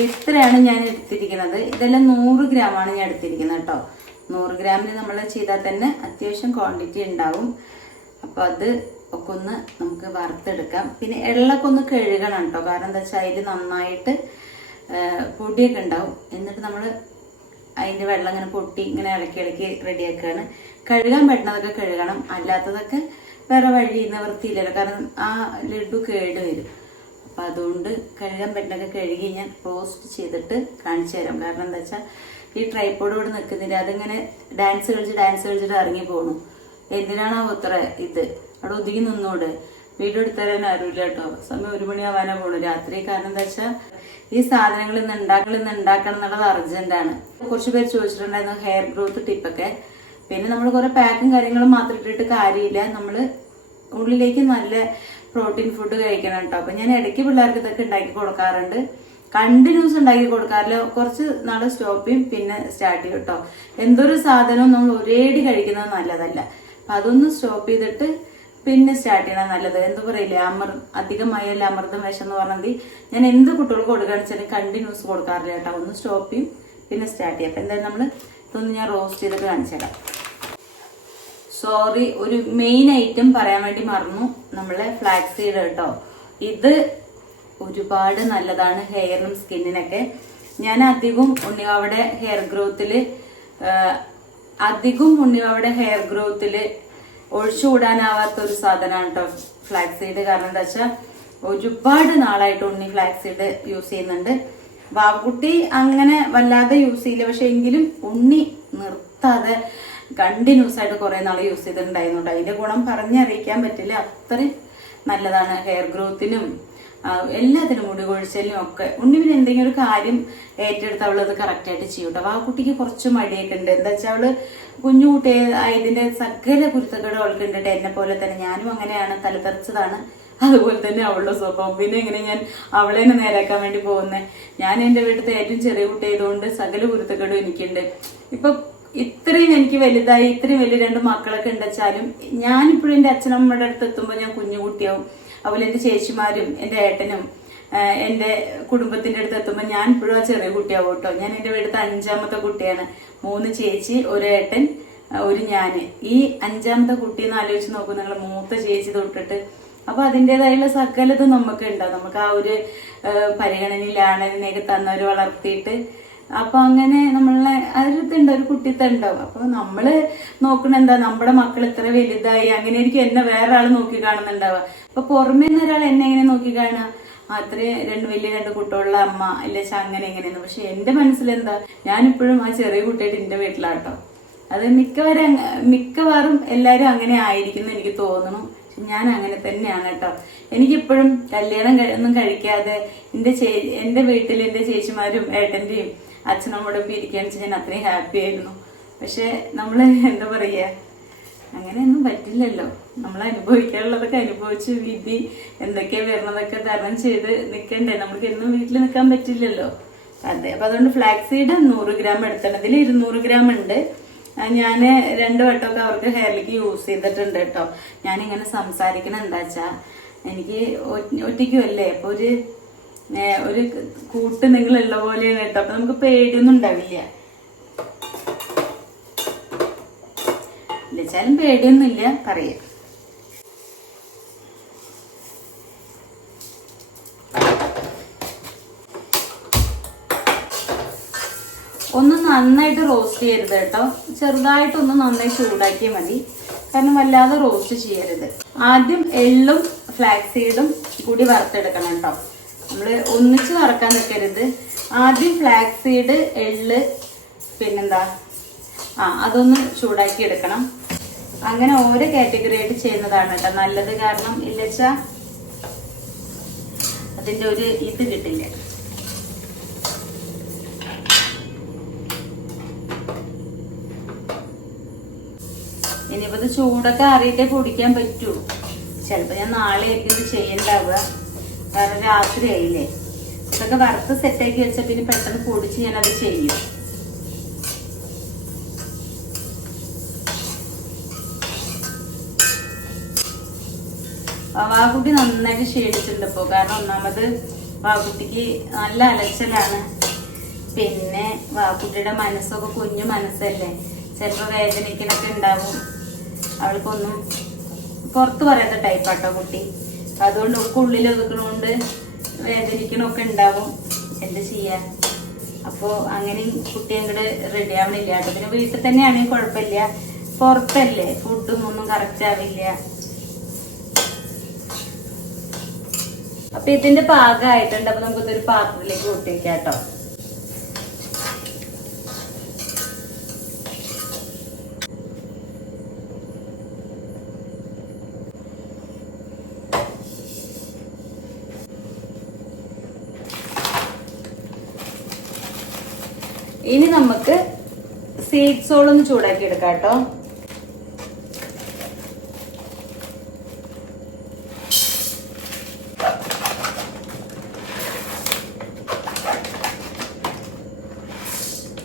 ഇത്രയാണ് ഞാൻ എടുത്തിരിക്കുന്നത്. ഇതെല്ലാം 100 ഗ്രാമാണ് ഞാൻ എടുത്തിരിക്കുന്നത് കേട്ടോ. 100 ഗ്രാമിന് നമ്മൾ ചെയ്താൽ തന്നെ അത്യാവശ്യം ക്വാണ്ടിറ്റി ഉണ്ടാവും. അപ്പോൾ അത് ഒക്കെ ഒന്ന് നമുക്ക് വറുത്തെടുക്കാം. പിന്നെ എള്ളൊക്കെ ഒന്ന് കഴുകണം കേട്ടോ. കാരണം എന്താ വെച്ചാൽ അതിൽ നന്നായിട്ട് പൊടിയൊക്കെ ഉണ്ടാവും. എന്നിട്ട് നമ്മൾ അതിൻ്റെ വെള്ളം ഇങ്ങനെ പൊട്ടി ഇങ്ങനെ ഇളക്കി റെഡിയാക്കുകയാണ്. കഴുകാൻ പറ്റുന്നതൊക്കെ കഴുകണം, അല്ലാത്തതൊക്കെ വേറെ വഴി നിവൃത്തിയില്ലല്ലോ. കാരണം ആ ലഡു കേട് വരും. അപ്പം അതുകൊണ്ട് കഴുകാൻ പറ്റുന്നതൊക്കെ കഴുകി ഞാൻ റോസ്റ്റ് ചെയ്തിട്ട് കാണിച്ചു തരാം. കാരണം എന്താ വെച്ചാൽ ഈ ട്രൈപോഡ് ഇവിടെ നിൽക്കുന്നില്ല. അതിങ്ങനെ ഡാൻസ് കളിച്ചിട്ട് ഇറങ്ങി പോകണു. എന്തിനാണോ ഇത്ര ഇത് അവിടെ ഒതുങ്ങി നിന്നോട്. വീഡിയോ എടുത്തരാൻ ആരുമില്ല കേട്ടോ. സമയം 1 മണിയാവാനാ പോണു രാത്രി. കാരണം എന്താ വെച്ചാൽ ഈ സാധനങ്ങൾ ഇന്ന് ഉണ്ടാക്കണം എന്നുള്ളത് അർജന്റാണ്. കുറച്ച് പേര് ചോദിച്ചിട്ടുണ്ടായിരുന്നു ഹെയർ ഗ്രോത്ത് ടിപ്പൊക്കെ. പിന്നെ നമ്മൾ കുറെ പാക്കും കാര്യങ്ങളും മാത്രം ഇട്ടിട്ട് കാര്യമില്ല. നമ്മൾ ഉള്ളിലേക്ക് നല്ല പ്രോട്ടീൻ ഫുഡ് കഴിക്കണം കേട്ടോ. അപ്പൊ ഞാൻ ഇടയ്ക്ക് പിള്ളേർക്ക് ഇതൊക്കെ ഉണ്ടാക്കി കൊടുക്കാറുണ്ട്. കണ്ടിന്യൂസ് ഉണ്ടാക്കി കൊടുക്കാറില്ല. കുറച്ച് നാള് സ്റ്റോപ്പ് ചെയ്യും, പിന്നെ സ്റ്റാർട്ട് ചെയ്യും കേട്ടോ. എന്തൊരു സാധനവും നമ്മൾ ഒരേടി കഴിക്കുന്നത് നല്ലതല്ല. അപ്പൊ അതൊന്ന് സ്റ്റോപ്പ് ചെയ്തിട്ട് പിന്നെ സ്റ്റാർട്ട് ചെയ്യണം നല്ലത്. എന്താ പറയില്ലേ, അധികമായല്ല അമൃതം വിഷം എന്ന് പറഞ്ഞത്. ഞാൻ എന്ത് കുട്ടികൾക്ക് കൊടുക്കുകയാണെന്ന് വെച്ചാൽ കണ്ടിന്യൂസ് കൊടുക്കാറില്ല കേട്ടോ. ഒന്ന് സ്റ്റോപ്പ് ചെയ്യും പിന്നെ സ്റ്റാർട്ട് ചെയ്യും. അപ്പൊ എന്തായാലും നമ്മൾ ഇതൊന്ന് ഞാൻ റോസ്റ്റ് ചെയ്തിട്ട് കാണിച്ചുതരാം. സോറി, ഒരു മെയിൻ ഐറ്റം പറയാൻ വേണ്ടി മറന്നു. നമ്മളെ ഫ്ലാക്സ് സീഡ് കേട്ടോ. ഇത് ഒരുപാട് നല്ലതാണ് ഹെയറിനും സ്കിന്നിനൊക്കെ. ഞാൻ അധികവും ഉണ്ണിവാവയുടെ ഹെയർ ഗ്രോത്തില് ഒഴിച്ചുകൂടാനാവാത്ത ഒരു സാധനമാണ് കേട്ടോ ഫ്ലാക്സ് സീഡ്. കാരണം എന്താ വെച്ചാൽ ഒരുപാട് നാളായിട്ട് ഉണ്ണി ഫ്ലാക്സ് സീഡ് യൂസ് ചെയ്യുന്നുണ്ട്. വാവക്കുട്ടി അങ്ങനെ വല്ലാതെ യൂസ് ചെയ്യില്ല. പക്ഷെ എങ്കിലും ഉണ്ണി നിർത്താതെ കണ്ടിന്യൂസ് ആയിട്ട് കുറെ നാൾ യൂസ് ചെയ്തിട്ടുണ്ടായിരുന്നു. അതിന്റെ ഗുണം പറഞ്ഞറിയിക്കാൻ പറ്റില്ല. അത്രയും നല്ലതാണ് ഹെയർ ഗ്രോത്തിനും എല്ലാത്തിനും, മുടി കൊഴിച്ചലിനും ഒക്കെ. ഉണ്ണി പിന്നെ എന്തെങ്കിലും ഒരു കാര്യം ഏറ്റെടുത്ത് അവളത് കറക്റ്റായിട്ട് ചെയ്യും കേട്ടോ. ആ കുട്ടിക്ക് കുറച്ച് മടിയൊക്കെ ഉണ്ട്. എന്താ വെച്ചാൽ അവള് കുഞ്ഞു കുട്ടിയെ ഇതിന്റെ സകല കുരുത്തക്കേട് അവൾക്ക് ഉണ്ടിട്ട് എന്നെ പോലെ തന്നെ. ഞാനും അങ്ങനെയാണ്, തലതെറിച്ചതാണ്. അതുപോലെ തന്നെ അവളുടെ സ്വഭാവം. പിന്നെ എങ്ങനെ ഞാൻ അവളെ തന്നെ നേരാക്കാൻ വേണ്ടി പോകുന്നത്. ഞാൻ എന്റെ വീട്ടിലത്തെ ഏറ്റവും ചെറിയ കുട്ടി ആയതുകൊണ്ട് സകല കുരുത്തക്കേടും എനിക്കുണ്ട്. ഇപ്പൊ ഇത്രയും എനിക്ക് വലുതായി, ഇത്രയും വലിയ 2 മക്കളൊക്കെ ഉണ്ടെച്ചാലും ഞാനിപ്പോഴും എന്റെ അച്ഛനമ്മയുടെ അടുത്ത് എത്തുമ്പോൾ ഞാൻ കുഞ്ഞു കുട്ടിയാവും. അതുപോലെ എന്റെ ചേച്ചിമാരും എന്റെ ഏട്ടനും എന്റെ കുടുംബത്തിന്റെ അടുത്ത് എത്തുമ്പോൾ ഞാൻ ഇപ്പോഴും ആ ചെറിയ കുട്ടിയാവും കേട്ടോ. ഞാൻ എന്റെ വീട്ടിലത്തെ 5ാമത്തെ കുട്ടിയാണ്. 3 ചേച്ചി, 1 ഏട്ടൻ, 1 ഞാന്. ഈ 5ാമത്തെ കുട്ടിയെന്ന് ആലോചിച്ച് നോക്കും നിങ്ങൾ, മൂത്ത ചേച്ചി തൊട്ടിട്ട്. അപ്പൊ അതിൻ്റെതായുള്ള സകലതും നമുക്ക് ഉണ്ടാവും. നമുക്ക് ആ ഒരു പരിഗണനയിലാണ് ഇതിനെയൊക്കെ തന്നവര് വളർത്തിയിട്ട്. അപ്പൊ അങ്ങനെ നമ്മളെ അതിലുണ്ട് ഒരു കുട്ടിത്തുണ്ടാവും. അപ്പൊ നമ്മള് നോക്കണ എന്താ, നമ്മുടെ മക്കൾ ഇത്ര വലുതായി അങ്ങനെ ആയിരിക്കും എന്നെ വേറെ ആള് നോക്കി കാണുന്നുണ്ടാവുക. അപ്പൊ പുറമേ നിന്ന് ഒരാൾ എന്നെ എങ്ങനെ നോക്കി കാണുക, അത്രയും വലിയ 2 കുട്ടികളുള്ള അമ്മ അല്ലെ അങ്ങനെ എങ്ങനെയെന്ന്. പക്ഷെ എന്റെ മനസ്സിലെന്താ, ഞാനിപ്പോഴും ആ ചെറിയ കുട്ടിയായിട്ട് എന്റെ വീട്ടിലാട്ടോ. അത് മിക്കവാറും എല്ലാരും അങ്ങനെ ആയിരിക്കും എനിക്ക് തോന്നുന്നു. ഞാൻ അങ്ങനെ തന്നെയാണ് കേട്ടോ. എനിക്കിപ്പോഴും കല്യാണം ഒന്നും കഴിക്കാതെ എന്റെ വീട്ടിൽ എന്റെ ചേച്ചിമാരും ഏട്ടന്റെയും അച്ഛനമ്മോടും ഒക്കെ ഇരിക്കുകയാണെന്ന് വെച്ചാൽ ഞാൻ അത്രയും ഹാപ്പി ആയിരുന്നു. പക്ഷെ നമ്മള് എന്താ പറയാ, അങ്ങനെയൊന്നും പറ്റില്ലല്ലോ. നമ്മൾ അനുഭവിക്കാനുള്ളതൊക്കെ അനുഭവിച്ച് വിധി എന്തൊക്കെയാ വരുന്നതൊക്കെ തരണം ചെയ്ത് നിൽക്കണ്ടേ. നമുക്ക് എന്നും വീട്ടിൽ നിൽക്കാൻ പറ്റില്ലല്ലോ. അതെ, അപ്പൊ അതുകൊണ്ട് ഫ്ലാക്സ് സീഡ് 100 ഗ്രാം എടുത്തത്. ഇതിൽ 200 ഗ്രാം ഉണ്ട്. ഞാൻ 2 വട്ടമൊക്കെ അവർക്ക് ഹെയറിലേക്ക് യൂസ് ചെയ്തിട്ടുണ്ട് കേട്ടോ. ഞാനിങ്ങനെ സംസാരിക്കണ എന്താ വെച്ചാ, എനിക്ക് ഒറ്റയ്ക്കുമല്ലേ, അപ്പൊ ഒരു കൂട്ട് നിങ്ങളുള്ള പോലെയാണ് കേട്ടോ. അപ്പൊ നമുക്ക് പേടിയൊന്നും ഉണ്ടാവില്ല. ഇല്ലാച്ചാലും പേടിയൊന്നുമില്ല പറയാം. ഒന്ന് നന്നായിട്ട് റോസ്റ്റ് ചെയ്യരുത് കേട്ടോ. ചെറുതായിട്ടൊന്ന് നന്നായി ചൂടാക്കിയാൽ മതി. കാരണം വല്ലാതെ റോസ്റ്റ് ചെയ്യരുത്. ആദ്യം എള്ളും ഫ്ലാക്സ് സീഡും കൂടി വറുത്തെടുക്കണം കേട്ടോ. നമ്മള് ഒന്നിച്ച് വറക്കാൻ നിൽക്കരുത്. ആദ്യം ഫ്ലാക്സ് സീഡ്, എള്ള്, പിന്നെന്താ അതൊന്ന് ചൂടാക്കി എടുക്കണം. അങ്ങനെ ഓരോ കാറ്റഗറി ആയിട്ട് ചെയ്യുന്നതാണ് കേട്ടോ നല്ലത്. കാരണം ഇല്ലച്ചാ അതിന്റെ ഒരു ഇത് കിട്ടില്ല. ഇനിയിപ്പോ ഇത് ചൂടൊക്കെ അറിയിട്ടേ പൊടിക്കാൻ പറ്റൂ. ചിലപ്പോ ഞാൻ നാളെ ആയിരിക്കും ഇത് ചെയ്യണ്ടാവുക. കാരണം രാത്രി ആയില്ലേ. ഇതൊക്കെ വറുത്ത് സെറ്റാക്കി വെച്ചാൽ പിന്നെ പെട്ടെന്ന് പൊടിച്ച് ഞാനത് ചെയ്യും. വാക്കുട്ടി നന്നായിട്ട് ക്ഷീണിച്ചിട്ടുണ്ട് ഇപ്പോ. കാരണം ഒന്നാമത് വാക്കുട്ടിക്ക് നല്ല അലച്ചിലാണ്. പിന്നെ വാക്കുട്ടിയുടെ മനസ്സൊക്കെ കുഞ്ഞു മനസ്സല്ലേ, ചിലപ്പോ വേദനിക്കലൊക്കെ ഉണ്ടാവും. അവൾക്കൊന്നും പുറത്ത് പറയാത്ത ടൈപ്പാട്ടോ കുട്ടി. അതുകൊണ്ട് ഉള്ളിൽ ഒതുക്കണോണ്ട് വേദനിക്കണമൊക്കെ ഉണ്ടാവും. എന്ത് ചെയ്യാ. അപ്പോ അങ്ങനെയും കുട്ടി അങ്ങോട്ട് റെഡി ആവണില്ല കേട്ടോ. പിന്നെ വീട്ടിൽ തന്നെയാണെങ്കിൽ കുഴപ്പമില്ല. പുറത്തല്ലേ, ഫുഡും ഒന്നും കറക്റ്റ് ആവില്ല. അപ്പൊ ഇതിന്റെ പാകമായിട്ടുണ്ട്. അപ്പൊ നമുക്കിതൊരു പാത്രത്തിലേക്ക് കൂട്ടി വെക്കാം കേട്ടോ. ഇനി നമുക്ക് സീഡ് സോൾ ഒന്ന് ചൂടാക്കി എടുക്കാം കേട്ടോ.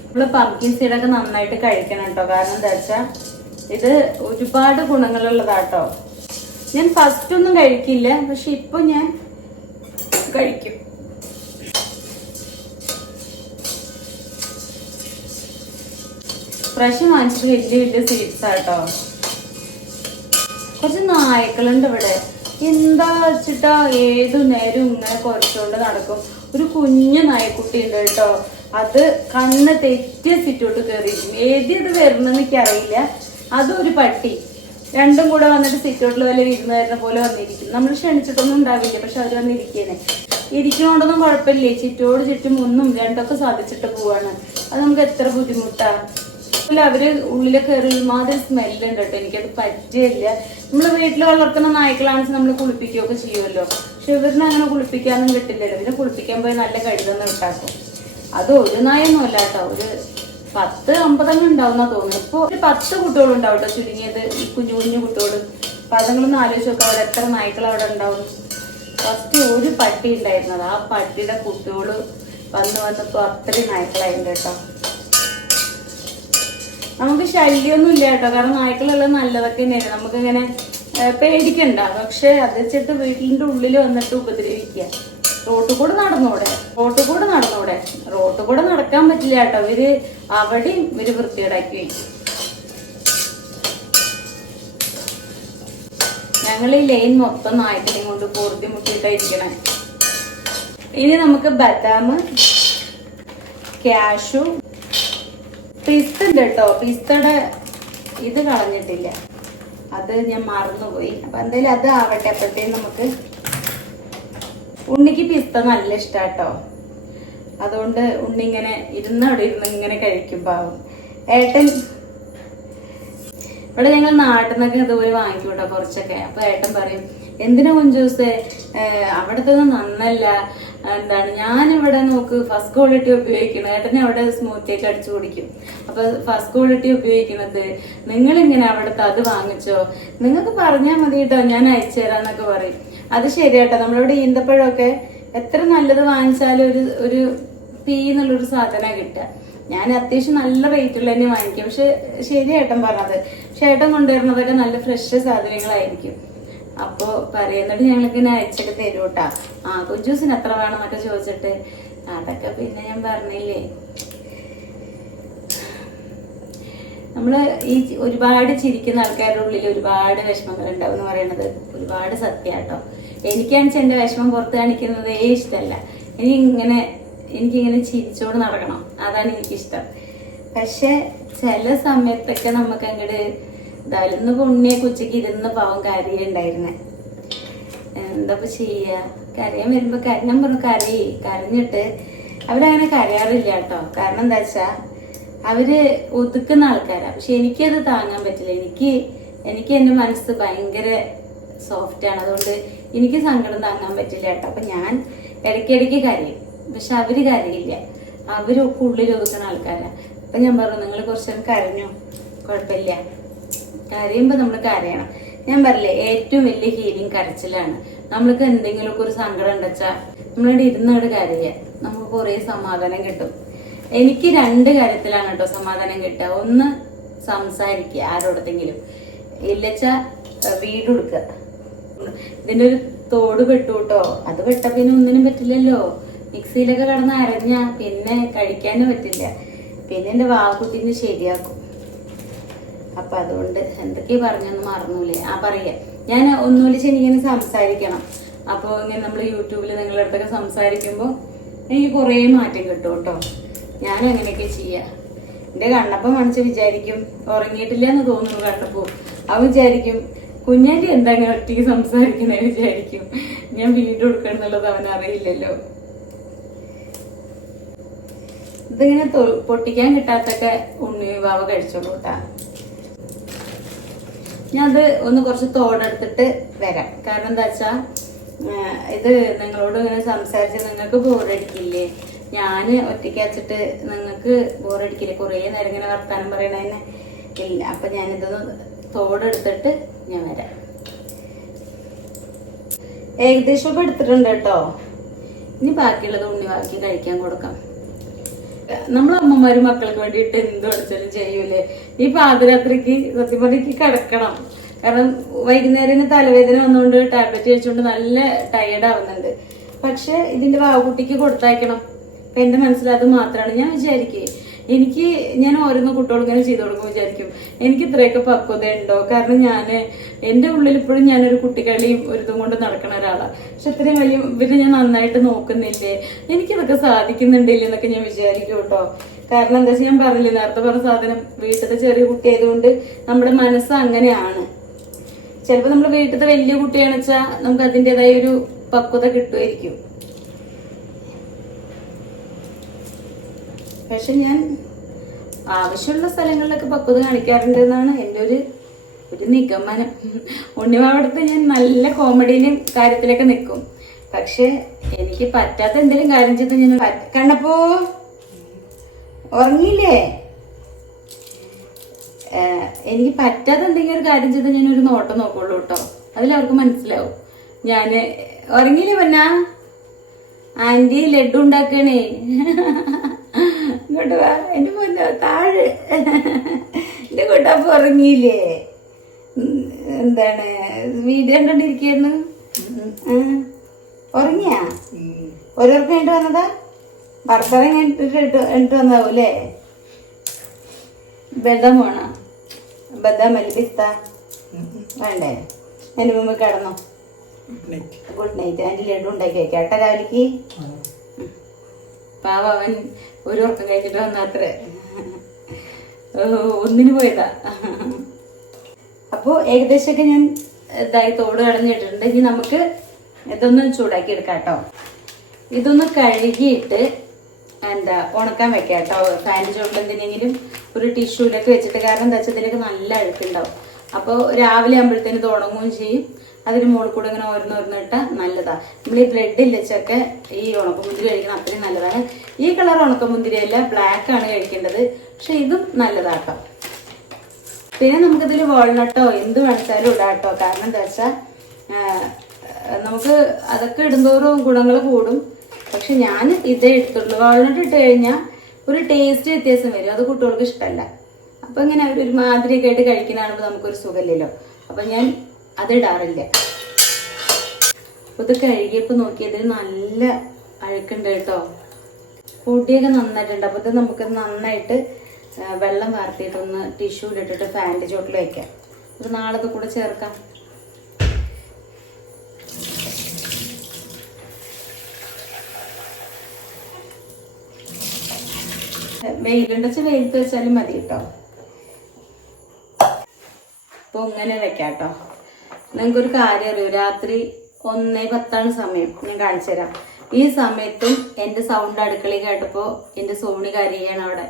നമ്മള് പംകിൻ സീഡൊക്കെ നന്നായിട്ട് കഴിക്കണം കേട്ടോ. കാരണം എന്താ വെച്ചാ ഇത് ഒരുപാട് ഗുണങ്ങളുള്ളതാട്ടോ. ഞാൻ ഫസ്റ്റ് ഒന്നും കഴിക്കില്ല, പക്ഷെ ഇപ്പൊ ഞാൻ കഴിക്കും. പ്രാവശ്യം വാങ്ങിച്ചിട്ട് വലിയ വലിയ സീഡ്സ് ആട്ടോ. കുറച്ച് നായ്ക്കളുണ്ട് ഇവിടെ. എന്താ വെച്ചിട്ടാ ഏതു നേരം ഇങ്ങനെ കുറച്ചുകൊണ്ട് നടക്കും. ഒരു കുഞ്ഞു നായക്കുട്ടി ഉണ്ട് കേട്ടോ. അത് കണ്ണ് തെറ്റിയ സിറ്റോട്ട് കയറിയിരിക്കും. ഏത് വരണമെന്ന് എനിക്ക് അറിയില്ല. അതൊരു പട്ടി, രണ്ടും കൂടെ വന്നിട്ട് സിറ്റോട്ടിൽ വല്ല വിരുന്ന് വരുന്ന പോലെ വന്നിരിക്കും. നമ്മൾ ക്ഷണിച്ചിട്ടൊന്നും ഉണ്ടാവില്ല, പക്ഷെ അവർ വന്നിരിക്കുന്നേ. ഇരിക്കണോണ്ടൊന്നും കുഴപ്പമില്ലേ. ചുറ്റോട് ചുറ്റും ഒന്നും രണ്ടൊക്കെ സാധിച്ചിട്ട് പോവാണ്. അത് നമുക്ക് എത്ര ബുദ്ധിമുട്ടാ. അവര് ഉള്ളിലെ കയറി മാതിരി സ്മെല്ലുണ്ട് കേട്ടോ. എനിക്കത് പറ്റില്ല. നമ്മള് വീട്ടിൽ വളർത്തുന്ന നായ്ക്കളാണെന്ന് നമ്മൾ കുളിപ്പിക്കുകയൊക്കെ ചെയ്യുമല്ലോ. പക്ഷെ ഇവരിനെ അങ്ങനെ കുളിപ്പിക്കാനൊന്നും കിട്ടില്ലല്ലോ. ഇതിനെ കുളിപ്പിക്കാൻ പോയി നല്ല കഴുതെന്ന് വിട്ടാക്കും. അത് ഒരു നായൊന്നും അല്ല കേട്ടോ. ഒരു 10-50 ഉണ്ടാവുന്ന തോന്നുന്നു. ഇപ്പൊ ഒരു 10 കുട്ടികളുണ്ടാവും കേട്ടോ ചുരുങ്ങിയത്. ഈ കുഞ്ഞു കുഞ്ഞു കുട്ടികൾ. അപ്പൊ അതുങ്ങളൊന്ന് ആലോചിച്ച് നോക്കാം, അവിടെ എത്ര നായ്ക്കൾ അവിടെ ഉണ്ടാവും. ഫസ്റ്റ് ഒരു പട്ടി ഉണ്ടായിരുന്നത്. ആ പട്ടിയുടെ കുട്ടികള് വന്നപ്പോ അത്രയും നായ്ക്കളായിരുന്നു കേട്ടോ. നമുക്ക് ശല്യമൊന്നും ഇല്ല കേട്ടോ. കാരണം നായ്ക്കളുള്ളത് നല്ലതൊക്കെ തന്നെയാണ്. നമുക്കിങ്ങനെ പേടിക്കണ്ട. പക്ഷെ അത് വെച്ചിട്ട് വീട്ടിന്റെ ഉള്ളിൽ വന്നിട്ട് ഉപദ്രവിക്കുക. റോട്ടിൽ കൂടെ നടന്നൂടെ. റോട്ടിൽ കൂടെ നടക്കാൻ പറ്റില്ല കേട്ടോ. അവിടെയും ഇവര് വൃത്തികേടാക്കി വയ്ക്കും. ഞങ്ങൾ ഈ ലൈൻ മൊത്തം നായ്ക്കളെയും കൊണ്ട് പൂർത്തി മുട്ടിയിട്ടായിരിക്കണേ. ഇനി നമുക്ക് ബദാം, കാഷു, പിസ്ത ഉണ്ട് കേട്ടോ. പിസ്തയുടെ ഇത് കളഞ്ഞിട്ടില്ല, അത് ഞാൻ മറന്നുപോയി. അപ്പൊ എന്തായാലും അത് ആവട്ടെ. അപ്പോഴത്തേക്കും നമുക്ക് ഉണ്ണിക്ക് പിസ്ത നല്ല ഇഷ്ടാട്ടോ. അതുകൊണ്ട് ഉണ്ണി ഇങ്ങനെ അവിടെ ഇരുന്ന് ഇങ്ങനെ കഴിക്കും. പാവം. ഇവിടെ ഞങ്ങൾ നാട്ടിൽ നിന്നൊക്കെ ഇതുപോലെ വാങ്ങിക്കും കേട്ടോ കുറച്ചൊക്കെ. അപ്പൊ ഏട്ടൻ പറയും എന്തിനാ കുഞ്ചൂസേ അവിടത്തെ നന്നല്ല, എന്താണ് ഞാനിവിടെ നോക്ക് ഫസ്റ്റ് ക്വാളിറ്റി ഉപയോഗിക്കണം, ഏട്ടനെ അവിടെ സ്മൂത്തി ആയിട്ട് അടിച്ചു കുടിക്കും. അപ്പൊ ഫസ്റ്റ് ക്വാളിറ്റി ഉപയോഗിക്കണത് നിങ്ങൾ ഇങ്ങനെ അവിടുത്തെ അത് വാങ്ങിച്ചോ, നിങ്ങൾക്ക് പറഞ്ഞാൽ മതി കേട്ടോ ഞാൻ അയച്ചു തരാന്നൊക്കെ പറയും. അത് ശരിയാട്ടോ, നമ്മളിവിടെ ഈന്തപ്പഴമൊക്കെ എത്ര നല്ലത് വാങ്ങിച്ചാലും ഒരു പീ എന്നുള്ളൊരു സാധനം കിട്ടുക. ഞാൻ അത്യാവശ്യം നല്ല റേറ്റുള്ള തന്നെ വാങ്ങിക്കും. പക്ഷെ ശരിയേട്ടൻ പറഞ്ഞത്, പക്ഷെ ഏട്ടൻ കൊണ്ടുവരുന്നതൊക്കെ നല്ല ഫ്രഷ് സാധനങ്ങളായിരിക്കും. അപ്പൊ പറയുന്നിട്ട് ഞങ്ങൾക്കിങ്ങനെ അയച്ചൊക്കെ തരും കേട്ടാ. കുഞ്ചൂസിന് എത്ര വേണമെന്നൊക്കെ ചോദിച്ചിട്ട് അതൊക്കെ പിന്നെ ഞാൻ പറഞ്ഞില്ലേ. നമ്മള് ഈ ഒരുപാട് ചിരിക്കുന്ന ആൾക്കാരുടെ ഉള്ളിൽ ഒരുപാട് വിഷമങ്ങൾ ഉണ്ടാവും എന്ന് പറയുന്നത് ഒരുപാട് സത്യാട്ടോ. എനിക്കാണെന്ന് എന്റെ വിഷമം പുറത്ത് കാണിക്കുന്നതേ ഇഷ്ടമല്ല. എനിക്കിങ്ങനെ ചിരിച്ചോട് നടക്കണം, അതാണ് എനിക്കിഷ്ടം. പക്ഷെ ചില സമയത്തൊക്കെ നമുക്ക് അങ്ങോട്ട് ഇതായാലും പുണ്യെ കൊച്ചിക്ക് ഇരുന്ന് പാവം കരയുണ്ടായിരുന്നെ. എന്താ ചെയ്യാ, കരയാൻ വരുമ്പോ ഞാൻ പറഞ്ഞു കരഞ്ഞിട്ട് അവരങ്ങനെ കരയാറില്ല കേട്ടോ. കാരണം എന്താ വെച്ചാ അവര് ഒതുക്കുന്ന ആൾക്കാരാ. പക്ഷെ എനിക്കത് താങ്ങാൻ പറ്റില്ല. എനിക്ക് എന്റെ മനസ്സ് ഭയങ്കര സോഫ്റ്റ് ആണ്. അതുകൊണ്ട് എനിക്ക് സങ്കടം താങ്ങാൻ പറ്റില്ല കേട്ടോ. അപ്പൊ ഞാൻ ഇടയ്ക്കിടയ്ക്ക് കരയും. പക്ഷെ അവര് കരയില്ല, അവര് ഉള്ളിൽ ഒതുക്കുന്ന ആൾക്കാരാ. അപ്പൊ ഞാൻ പറഞ്ഞു നിങ്ങൾ കുറച്ചും കരഞ്ഞു, കുഴപ്പമില്ല, കരയുമ്പോ നമ്മൾ കരയണം. ഞാൻ പറയില്ലേ ഏറ്റവും വലിയ ഹീലിംഗ് കരച്ചിലാണ്. നമ്മൾക്ക് എന്തെങ്കിലുമൊക്കെ ഒരു സങ്കടം ഉണ്ടെച്ചാ നമ്മളിവിടെ ഇരുന്നോട് കരയുക, നമുക്ക് കുറെ സമാധാനം കിട്ടും. എനിക്ക് 2 കാര്യത്തിലാണ് കേട്ടോ സമാധാനം കിട്ടുക. ഒന്ന് സംസാരിക്കുക ആരോടത്തെങ്കിലും, ഇല്ലച്ചാ വീട് കൊടുക്കുക. ഇതിന്റെ ഒരു തോട് പെട്ടു കേട്ടോ. അത് പെട്ട പിന്നെ ഒന്നിനും പറ്റില്ലല്ലോ. മിക്സിയിലൊക്കെ കിടന്ന് അരഞ്ഞാ പിന്നെ കഴിക്കാനും പറ്റില്ല. പിന്നെ എന്റെ വാക്കുട്ടിന് ശരിയാക്കും. അപ്പൊ അതുകൊണ്ട് എന്തൊക്കെയാ പറഞ്ഞൊന്ന് മറന്നൂലേ. പറയാ ഞാൻ ഒന്നുമില്ല എനിക്കിങ്ങനെ സംസാരിക്കണം. അപ്പൊ ഇങ്ങനെ നമ്മൾ യൂട്യൂബിൽ നിങ്ങളുടെ അടുത്തൊക്കെ സംസാരിക്കുമ്പോ എനിക്ക് കുറെ മാറ്റം കിട്ടും കേട്ടോ. ഞാൻ അങ്ങനെയൊക്കെ ചെയ്യാ. എന്റെ കണ്ണപ്പം മനസ്സ് വിചാരിക്കും ഉറങ്ങിയിട്ടില്ല എന്ന് തോന്നുന്നു കണ്ടപ്പോ. അവൻ വിചാരിക്കും കുഞ്ഞാറ്റി എന്താ അങ്ങനെ ഒറ്റയ്ക്ക് സംസാരിക്കണേ വിചാരിക്കും. ഞാൻ വീഡിയോ എടുക്കണമെന്നുള്ളത് അവൻ അറിയില്ലല്ലോ. ഇതിങ്ങനെ പൊട്ടിക്കാൻ കിട്ടാത്തൊക്കെ ഉണ്ണി വാവ കഴിച്ചോളൂ കേട്ടാ. ഞാൻ അത് ഒന്ന് കുറച്ച് തോടെടുത്തിട്ട് വരാം. കാരണം എന്താ വെച്ചാ ഇത് നിങ്ങളോട് ഇങ്ങനെ സംസാരിച്ച് നിങ്ങൾക്ക് ബോറടിക്കില്ലേ? ഞാന് ഒറ്റയ്ക്ക് വെച്ചിട്ട് നിങ്ങൾക്ക് ബോറടിക്കില്ലേ? കുറേ നേരം ഇങ്ങനെ വർത്താനം പറയണതന്നെ ഇല്ല. അപ്പൊ ഞാനിതൊന്ന് തോടെടുത്തിട്ട് ഞാൻ വരാം. ഏകദേശം ഒക്കെ എടുത്തിട്ടുണ്ട് കേട്ടോ. ഇനി ബാക്കിയുള്ളത് ഉണ്ണി ബാക്കി കഴിക്കാൻ കൊടുക്കാം. നമ്മളെ അമ്മമാരും മക്കൾക്ക് വേണ്ടിയിട്ട് എന്ത് പഠിച്ചാലും ചെയ്യൂലേ. ഈ പാതിരാത്രിക്ക് സത്യം പറഞ്ഞ് കിടക്കണം. കാരണം വൈകുന്നേരം തലവേദന വന്നുകൊണ്ട് ടാബ്ലറ്റ് കഴിച്ചുകൊണ്ട് നല്ല ടയേർഡ് ആവുന്നുണ്ട്. പക്ഷെ ഇതിന്റെ വാവുകുട്ടിക്ക് കൊടുത്തയക്കണം. അപ്പൊ എന്റെ മനസ്സിൽ അത് മാത്രമാണ്. ഞാൻ വിചാരിക്കേ ഞാൻ ഓരോന്ന് കുട്ടികൾക്ക് ഇങ്ങനെ ചെയ്തു കൊടുക്കുമ്പോൾ വിചാരിക്കും എനിക്ക് ഇത്രയൊക്കെ പക്വത ഉണ്ടോ? കാരണം എന്റെ ഉള്ളിൽ ഇപ്പോഴും ഞാനൊരു കുട്ടികളിയും ഒരിതും കൊണ്ട് നടക്കണ ഒരാളാണ്. പക്ഷെ ഇത്രയും വലിയ ഇവര് ഞാൻ നന്നായിട്ട് നോക്കുന്നില്ലേ, എനിക്കിതൊക്കെ സാധിക്കുന്നുണ്ടില്ലേ എന്നൊക്കെ ഞാൻ വിചാരിക്കും കേട്ടോ. കാരണം എന്താ വെച്ചാൽ ഞാൻ പറഞ്ഞില്ലേ നേരത്തെ പറഞ്ഞ സാധനം, വീട്ടിലത്തെ ചെറിയ കുട്ടി ആയതുകൊണ്ട് നമ്മുടെ മനസ്സ് അങ്ങനെയാണ്. ചിലപ്പോ നമ്മൾ വീട്ടിലത്തെ വലിയ കുട്ടിയാണെന്ന് വെച്ചാൽ നമുക്ക് അതിൻ്റെതായ ഒരു പക്വത കിട്ടുമായിരിക്കും. പക്ഷെ ഞാൻ ആവശ്യമുള്ള സ്ഥലങ്ങളിലൊക്കെ പക്വത കാണിക്കാറുണ്ട് എന്നാണ് എൻ്റെ ഒരു നിഗമനം. ഉണ്ണിവാവടുത്ത് ഞാൻ നല്ല കോമഡിയിലും കാര്യത്തിലൊക്കെ നിൽക്കും. പക്ഷെ എനിക്ക് പറ്റാത്ത എന്തെങ്കിലും കാര്യം ചെയ്ത് ഞാൻ കണ്ടപ്പോ ഉറങ്ങിയില്ലേ? എനിക്ക് പറ്റാത്ത എന്തെങ്കിലും ഒരു കാര്യം ചെയ്ത് ഞാനൊരു നോട്ടം നോക്കുള്ളൂ കേട്ടോ. അതിലവർക്ക് മനസ്സിലാവും ഞാന് ഉറങ്ങിയില്ലേ. പിന്നെ ആന്റി ലഡു ഉണ്ടാക്കണേ, ഇങ്ങോട്ട് വാ എന്റെ പൊന്നോ താഴെ. എന്റെ കൂട്ടപ്പോ ഉറങ്ങിയില്ലേ? എന്താണ് വീഡിയോ കണ്ടോണ്ടിരിക്കുന്നു? ഉറങ്ങിയാ? ഓരോർക്ക് വേണ്ടി വന്നതാ? ഭർത്താവ് കഴിഞ്ഞിട്ട് വന്നാവും അല്ലേ? ബദാം വേണോ? ബദാം അല്ല പിസ്ത വേണ്ടേ? എന്റെ മുമ്പ് കിടന്നോ. Good night. അതിന്റെ ലഡു ഉണ്ടാക്കി വെക്കാട്ടെ രാവിലേക്ക്. പാവ അവൻ ഒരു ഉറക്കം കഴിച്ചിട്ട് വന്നാത്രേ, ഒന്നിന് പോയതാ. അപ്പൊ ഏകദേശമൊക്കെ ഞാൻ ഇതായി തോട് കളഞ്ഞിട്ടുണ്ട്. ഇനി നമുക്ക് ഇതൊന്ന് ചൂടാക്കി എടുക്കാം കേട്ടോ. ഇതൊന്ന് കഴുകിയിട്ട് ഉണക്കാൻ വെക്കാം കേട്ടോ. ഫാനിന്റെ ചുവട്ടിൽ എന്തിനെങ്കിലും ഒരു ടിഷ്യൂലൊക്കെ വെച്ചിട്ട്. കാരണം എന്താ വെച്ചാൽ ഇതിലേക്ക് നല്ല അഴുക്കുണ്ടാവും. അപ്പോൾ രാവിലെ ആകുമ്പോഴത്തേന് ഇത് ഉണങ്ങുകയും ചെയ്യും. അതിന് മുകളിൽ കൂടെ ഇങ്ങനെ ഓരോന്നോരോന്നിട്ടാൽ നല്ലതാണ്. നമ്മൾ ഈ ബ്രെഡ് ഇല്ലച്ചൊക്കെ ഈ ഉണക്കമുന്തിരി കഴിക്കണം, അത്രയും നല്ലതാണ്. ഈ കളർ ഉണക്കമുന്തിരിയല്ല, ബ്ലാക്ക് ആണ് കഴിക്കേണ്ടത്. പക്ഷെ ഇതും നല്ലതാട്ടോ. പിന്നെ നമുക്കിതിൽ വാൾനട്ടോ എന്ത് വേണിച്ചാലും ഇടാട്ടോ. കാരണം എന്താ വെച്ചാൽ നമുക്ക് അതൊക്കെ ഇടുന്തോറും ഗുണങ്ങൾ കൂടും. പക്ഷെ ഞാൻ ഇതേ എടുത്തുള്ളൂ. വാൾനട്ട് ഇട്ട് കഴിഞ്ഞാൽ ഒരു ടേസ്റ്റ് വ്യത്യാസം വരും, അത് കുട്ടികൾക്ക് ഇഷ്ടമല്ല. അപ്പം ഇങ്ങനെ ഒരു മാതിരിയൊക്കെ ആയിട്ട് കഴിക്കുന്നതാണെങ്കിൽ നമുക്കൊരു സുഖമില്ലല്ലോ. അപ്പം ഞാൻ അതിടാറില്ല. ഇത് കഴുകിയപ്പോൾ നോക്കിയത് നല്ല അഴുക്കുണ്ട് കേട്ടോ. പൊടിയൊക്കെ നന്നായിട്ടുണ്ട്. അപ്പോൾ ഇത് നമുക്ക് നന്നായിട്ട് വെള്ളം വാർത്തിയിട്ടൊന്ന് ടിഷ്യൂലിട്ടിട്ട് ഫാനിൻ്റെ ചോട്ടിൽ വയ്ക്കാം. ഒരു നാളത്തെ കൂടെ ചേർക്കാം. വെയിലുണ്ടെച്ച് വെയിലത്ത് വെച്ചാലും മതി കേട്ടോ. അപ്പോൾ ഇങ്ങനെ വെക്കാം കേട്ടോ. നിങ്ങൾക്കൊരു കാര്യം അറിയൂ, രാത്രി 1:10 സമയം ഞാൻ കാണിച്ചു തരാം. ഈ സമയത്തും എൻ്റെ സൗണ്ട് അടുക്കളയിൽ കേട്ടപ്പോൾ എൻ്റെ സോണി കരയാണ് അവിടെ.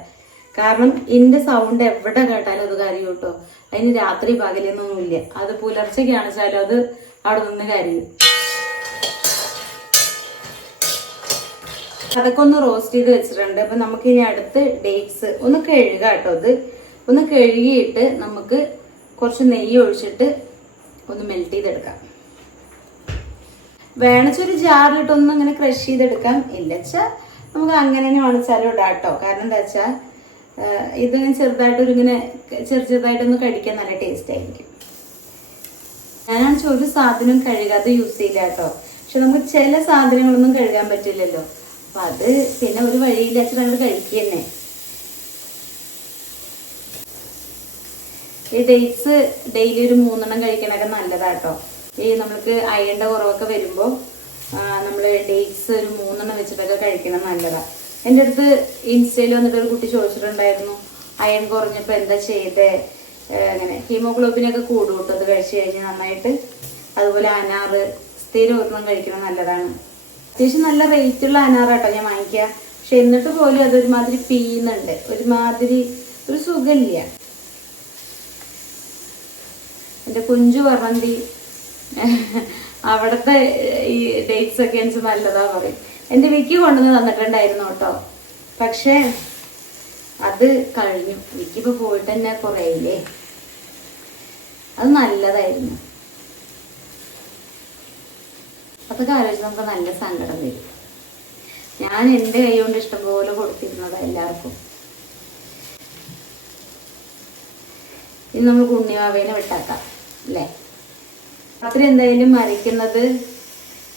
കാരണം എൻ്റെ സൗണ്ട് എവിടെ കേട്ടാലും അത് കരയും കേട്ടോ. അതിന് രാത്രി പകലൊന്നുമില്ല. അത് പുലർച്ചെ കാണിച്ചാലും അത് അവിടെ നിന്ന് കരയും. അതൊക്കെ ഒന്ന് റോസ്റ്റ് ചെയ്ത് വെച്ചിട്ടുണ്ട്. അപ്പം നമുക്ക് ഇനി അടുത്ത് ഡേറ്റ്സ് ഒന്ന് കഴുകാം കേട്ടോ. ഇത് ഒന്ന് കഴുകിയിട്ട് നമുക്ക് കുറച്ച് നെയ്യ് ഒഴിച്ചിട്ട് ഒന്ന് മെൽറ്റ് ചെയ്തെടുക്കാം. വേണിച്ചൊരു ജാറിലിട്ടൊന്ന് ഇങ്ങനെ ക്രഷ് ചെയ്തെടുക്കാം. ഇല്ലച്ചാൽ നമുക്ക് അങ്ങനെ തന്നെ വേണിച്ചാലും ഇടാം കേട്ടോ. കാരണം എന്താ വെച്ചാൽ ഇതിങ്ങനെ ചെറുതായിട്ടൊരിങ്ങനെ ചെറുതായിട്ടൊന്ന് കഴിക്കാൻ നല്ല ടേസ്റ്റ് ആയിരിക്കും. ഞാനാണെന്ന് ഒരു സാധനം കഴുകാതെ യൂസ് ചെയ്യില്ല കേട്ടോ. പക്ഷെ നമുക്ക് ചില സാധനങ്ങളൊന്നും കഴുകാൻ പറ്റില്ലല്ലോ. അപ്പൊ അത് പിന്നെ ഒരു വഴിയില്ലാച്ച നമ്മൾ കഴിക്കുക തന്നെ. ഈ ഡേറ്റ്സ് ഡെയിലി ഒരു 3 എണ്ണം കഴിക്കണൊക്കെ നല്ലതാട്ടോ. ഈ നമ്മൾക്ക് അയണിന്റെ കുറവൊക്കെ വരുമ്പോൾ നമ്മൾ ഡേറ്റ്സ് ഒരു 3 എണ്ണം വെച്ചിട്ടൊക്കെ കഴിക്കണം നല്ലതാണ്. എൻ്റെ അടുത്ത് ഇൻസ്റ്റയിൽ വന്നിട്ട് ഒരു കുട്ടി ചോദിച്ചിട്ടുണ്ടായിരുന്നു, അയൺ കുറഞ്ഞപ്പോൾ എന്താ ചെയ്തേ, അങ്ങനെ ഹീമോഗ്ലോബിനൊക്കെ കൂടും കേട്ടോ അത് കഴിച്ചു കഴിഞ്ഞാൽ നന്നായിട്ട്. അതുപോലെ അനാറ് സ്ഥിരം ഒരെണ്ണം കഴിക്കണം നല്ലതാണ്. അത്യാവശ്യം നല്ല റേറ്റുള്ള അനാറാട്ടോ ഞാൻ വാങ്ങിക്കുക. പക്ഷെ എന്നിട്ട് പോലും അതൊരുമാതിരി പീയുന്നുണ്ട്, ഒരുമാതിരി ഒരു സുഖമില്ല. എൻ്റെ കുഞ്ചു പറഞ്ഞി അവിടുത്തെ ഈ ഡേറ്റ്സ് ഒക്കെ എനിക്ക് നല്ലതാ പറയും. എൻ്റെ വിക്കി കൊണ്ടുവന്ന് തന്നിട്ടുണ്ടായിരുന്നു കേട്ടോ. പക്ഷെ അത് കഴിഞ്ഞു. വിക്കിപ്പോൾ പോയിട്ട് തന്നെ കുറേയില്ലേ. അത് നല്ലതായിരുന്നു. അതൊക്കെ ആലോചിച്ച് നമുക്ക് നല്ല സങ്കടം വരും. ഞാൻ എൻ്റെ കൈ കൊണ്ട് ഇഷ്ടംപോലെ കൊടുത്തിരുന്നത് എല്ലാവർക്കും. ഇനി നമുക്ക് ഉണ്ണിവാവേനെ വിട്ടാക്കാം അല്ലേ. രാത്രി എന്തായാലും മരിക്കുന്നത്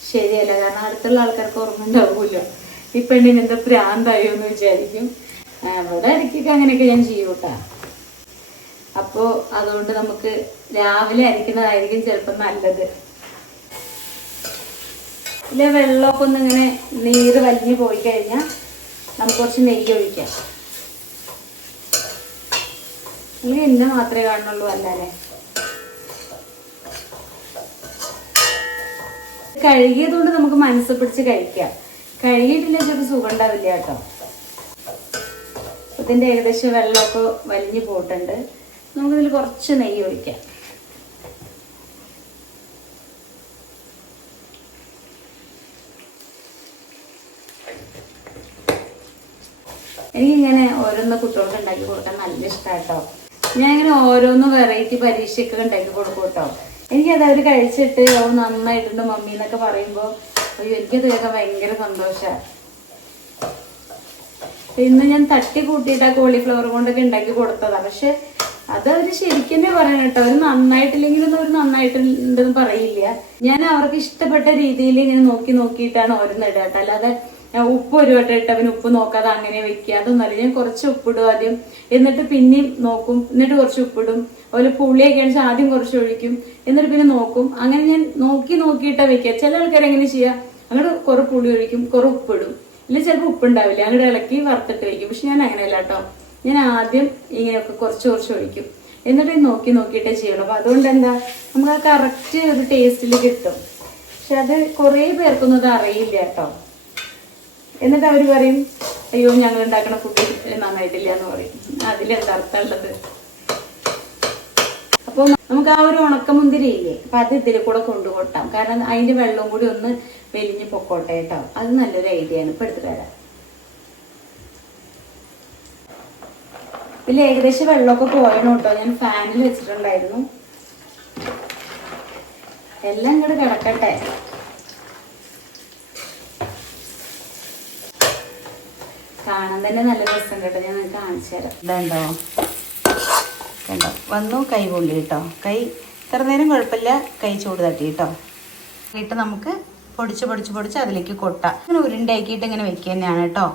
ശരിയല്ല. കാരണം അടുത്തുള്ള ആൾക്കാർക്ക് ഓർമ്മ ഉണ്ടാവുമല്ലോ, ഈ പെണ്ണിന് എന്താ പ്രാന്തായോ എന്ന് വിചാരിക്കും. ഇവിടെ ഇടയ്ക്കൊക്കെ അങ്ങനെയൊക്കെ ഞാൻ ചെയ്യും കേട്ടാ. അപ്പോൾ അതുകൊണ്ട് നമുക്ക് രാവിലെ അരിക്കുന്നതായിരിക്കും ചിലപ്പോൾ നല്ലത്. ഇല്ല വെള്ളമൊക്കെ ഒന്നിങ്ങനെ നീര് വലിഞ്ഞ് പോയി കഴിഞ്ഞാൽ നമുക്ക് കുറച്ച് നെയ്യ് ഒഴിക്കാം. അല്ലെങ്കിൽ എന്നെ മാത്രമേ കാണുന്നുള്ളൂ അല്ലാതെ. കഴുകിയതുകൊണ്ട് നമുക്ക് മനസ്സ് പിടിച്ച് കഴിക്കാം. കഴുകിയിട്ടില്ല ചിലപ്പോൾ സുഖം ഉണ്ടാവില്ല കേട്ടോ. ഇതിൻ്റെ ഏകദേശം വെള്ളമൊക്കെ വലിഞ്ഞ് പോയിട്ടുണ്ട്. നമുക്കിതിൽ കുറച്ച് നെയ്യ് ഒഴിക്കാം. എനിക്കിങ്ങനെ ഓരോന്ന് കുട്ടികൾക്ക് ഉണ്ടാക്കി കൊടുക്കാൻ നല്ല ഇഷ്ടമാണ് കേട്ടോ. ഞാൻ ഇങ്ങനെ ഓരോന്ന് വെറൈറ്റി പരീക്ഷയൊക്കെ ഉണ്ടാക്കി കൊടുക്കും കേട്ടോ. എനിക്കത് അവർ കഴിച്ചിട്ട് നന്നായിട്ടുണ്ട് മമ്മി എന്നൊക്കെ പറയുമ്പോൾ അയ്യോ എനിക്കത് കേൾക്കാൻ ഭയങ്കര സന്തോഷമാണ്. ഇന്ന് ഞാൻ തട്ടി കൂട്ടിയിട്ട് ആ കോളിഫ്ലവർ കൊണ്ടൊക്കെ ഉണ്ടാക്കി കൊടുത്തതാണ്. പക്ഷെ അതവർ ശരിക്കും തന്നെ പറയണം കേട്ടോ. അവർ നന്നായിട്ടില്ലെങ്കിലൊന്നും അവർ നന്നായിട്ടുണ്ടെന്ന് പറയില്ല. ഞാൻ അവർക്ക് ഇഷ്ടപ്പെട്ട രീതിയിൽ ഇങ്ങനെ നോക്കിയിട്ടാണ് ഓരോന്ന് ഇടുക കേട്ടോ. അല്ലാതെ ഉപ്പ് ഒരു വട്ടം ഇട്ട് അവന് ഉപ്പ് നോക്കാതെ അങ്ങനെ വെക്കുക അതൊന്നല്ല. ഞാൻ കുറച്ച് ഉപ്പിടും ആദ്യം, എന്നിട്ട് പിന്നെയും നോക്കും, എന്നിട്ട് കുറച്ച് ഉപ്പിടും. അതുപോലെ പുളിയൊക്കെ ആണെന്ന് വെച്ചാൽ ആദ്യം കുറച്ച് ഒഴിക്കും, എന്നിട്ട് പിന്നെ നോക്കും. അങ്ങനെ ഞാൻ നോക്കിയിട്ടാണ് വെക്കുക. ചില ആൾക്കാർ എങ്ങനെ ചെയ്യുക, അങ്ങോട്ട് കുറെ പുളി ഒഴിക്കും, കുറെ ഉപ്പിടും, ഇല്ല ചിലപ്പോൾ ഉപ്പുണ്ടാവില്ല, അങ്ങോട്ട് ഇളക്കി വറുത്തിട്ട് വയ്ക്കും. പക്ഷെ ഞാൻ അങ്ങനെയല്ല കേട്ടോ. ഞാൻ ആദ്യം ഇങ്ങനെയൊക്കെ കുറച്ച് ഒഴിക്കും, എന്നിട്ട് നോക്കിയിട്ടേ ചെയ്യണം. അപ്പൊ അതുകൊണ്ട് എന്താ നമുക്ക് ആ കറക്റ്റ് ഒരു ടേസ്റ്റിൽ കിട്ടും. പക്ഷെ അത് കുറേ പേർക്കൊന്നും അത് അറിയില്ല കേട്ടോ. എന്നിട്ട് അവർ പറയും അയ്യോ ഞങ്ങൾ ഉണ്ടാക്കുന്ന ഫുഡ് നന്നായിട്ടില്ല എന്ന് പറയും. അതിലെന്താ അർത്ഥം ഉള്ളത്? അപ്പോൾ നമുക്ക് ആ ഒരു ഉണക്കമുന്തിരി ഇല്ലേ, അപ്പൊ അത് ഇതിൽ കൂടെ കൊണ്ടുകൊട്ടാം. കാരണം അതിന്റെ വെള്ളവും കൂടി ഒന്ന് വെലിഞ്ഞ് പൊക്കോട്ടെ കേട്ടോ. അത് നല്ലൊരു ഐഡിയ ആണ്. ഇപ്പൊ എടുത്തിട്ട് വരാം. ഇതിൽ ഏകദേശം വെള്ളമൊക്കെ പോയണം കേട്ടോ. ഞാൻ ഫാനിൽ വെച്ചിട്ടുണ്ടായിരുന്നു. എല്ലാം ഇങ്ങോട്ട് കിടക്കട്ടെ. കാണാൻ തന്നെ നല്ല രസം കേട്ടോ. ഞാൻ നിങ്ങൾക്ക് കാണിച്ചു തരാം. ഇതുണ്ടോ, കണ്ടോ വന്നു. കൈ പൊള്ളി കേട്ടോ. കൈ ഇത്ര നേരം കുഴപ്പമില്ല, കൈ ചൂട് തട്ടി കേട്ടോ. ഇട്ട് നമുക്ക് പൊടിച്ച് അതിലേക്ക് കൊട്ടാം. ഇങ്ങനെ ഉരുണ്ടാക്കിയിട്ട് ഇങ്ങനെ വെക്കുക തന്നെയാണ് കേട്ടോ.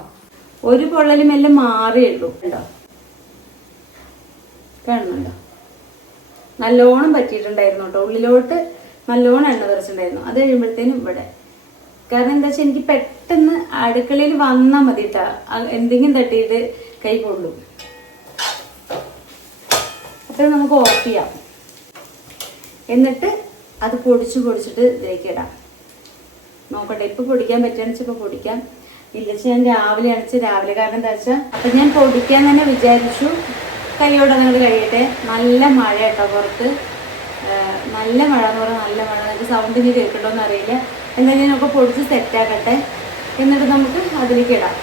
ഒരു പൊള്ളലും എല്ലാം മാറിയുള്ളൂ കേട്ടോ. കാണുന്നുണ്ടോ? നല്ലോണം പറ്റിയിട്ടുണ്ടായിരുന്നു കേട്ടോ. ഉള്ളിലോട്ട് നല്ലോണം എണ്ണ തെറിച്ചിട്ടുണ്ടായിരുന്നു. അത് കഴിയുമ്പോഴത്തേനും ഇവിടെ, കാരണം എന്താ വെച്ചാൽ എനിക്ക് പെട്ടെന്ന് അടുക്കളയിൽ വന്നാൽ മതി കേട്ടാ. എന്തെങ്കിലും തട്ടിയിട്ട് കൈ പൊള്ളും. അപ്പോൾ നമുക്ക് ഓഫ് ചെയ്യാം. എന്നിട്ട് അത് പൊടിച്ചിട്ട് ഇതിലേക്ക് ഇടാം. നോക്കട്ടെ, ഇപ്പൊ പൊടിക്കാൻ പറ്റുകയാണെന്ന് വെച്ചാൽ ഇപ്പൊ പൊടിക്കാം. ഇല്ലച്ച് ഞാൻ രാവിലെ അണിച്ച് രാവിലെ, കാരണം എന്താ വെച്ചാൽ അപ്പൊ ഞാൻ പൊടിക്കാൻ തന്നെ വിചാരിച്ചു. കൈയോടെ നിങ്ങൾ കഴിയട്ടെ. നല്ല മഴ കേട്ടോ പുറത്ത്. നല്ല മഴ എന്ന് പറഞ്ഞാൽ നല്ല മഴ. നമുക്ക് സൗണ്ട് ഇനി കേൾക്കണ്ടോന്ന് അറിയില്ല. എന്തായാലും നമുക്ക് പൊടിച്ച് സെറ്റാക്കട്ടെ. എന്നിട്ട് നമുക്ക് അതിലേക്ക് ഇടാം.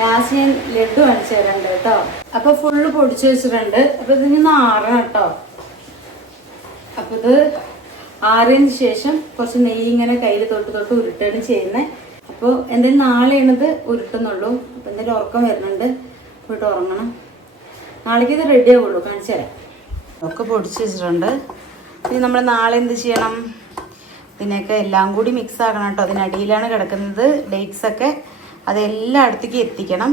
ലാസ്റ്റ് ഞാൻ ലഡു കാണിച്ചു തരണ്ട് കേട്ടോ. അപ്പൊ ഫുള്ള് പൊടിച്ചു വെച്ചിട്ടുണ്ട്. അപ്പൊ ഇതിന് ആറണം കേട്ടോ. അപ്പൊ ഇത് ആറിയതിന് ശേഷം കുറച്ച് നെയ്യ് ഇങ്ങനെ കയ്യിൽ തൊട്ട് ഉരുട്ടാണ് ചെയ്യുന്നത്. അപ്പോൾ എന്തായാലും നാളെയാണിത് ഉരുട്ടുന്നുള്ളൂ. അപ്പൊ എന്തായാലും ഉറക്കം വരുന്നുണ്ട്. പോയിട്ട് ഉറങ്ങണം. നാളേക്ക് ഇത് റെഡി ആവുള്ളൂ. കാണിച്ചു തരാം. ഒക്കെ പൊടിച്ച് വെച്ചിട്ടുണ്ട്. ഇനി നമ്മൾ നാളെ എന്ത് ചെയ്യണം? ഇതിനൊക്കെ എല്ലാം കൂടി മിക്സ് ആക്കണം കേട്ടോ. അതിനടിയിലാണ് കിടക്കുന്നത് ഡേറ്റ്സ് ഒക്കെ. അതെല്ലാം അടുത്തേക്ക് എത്തിക്കണം.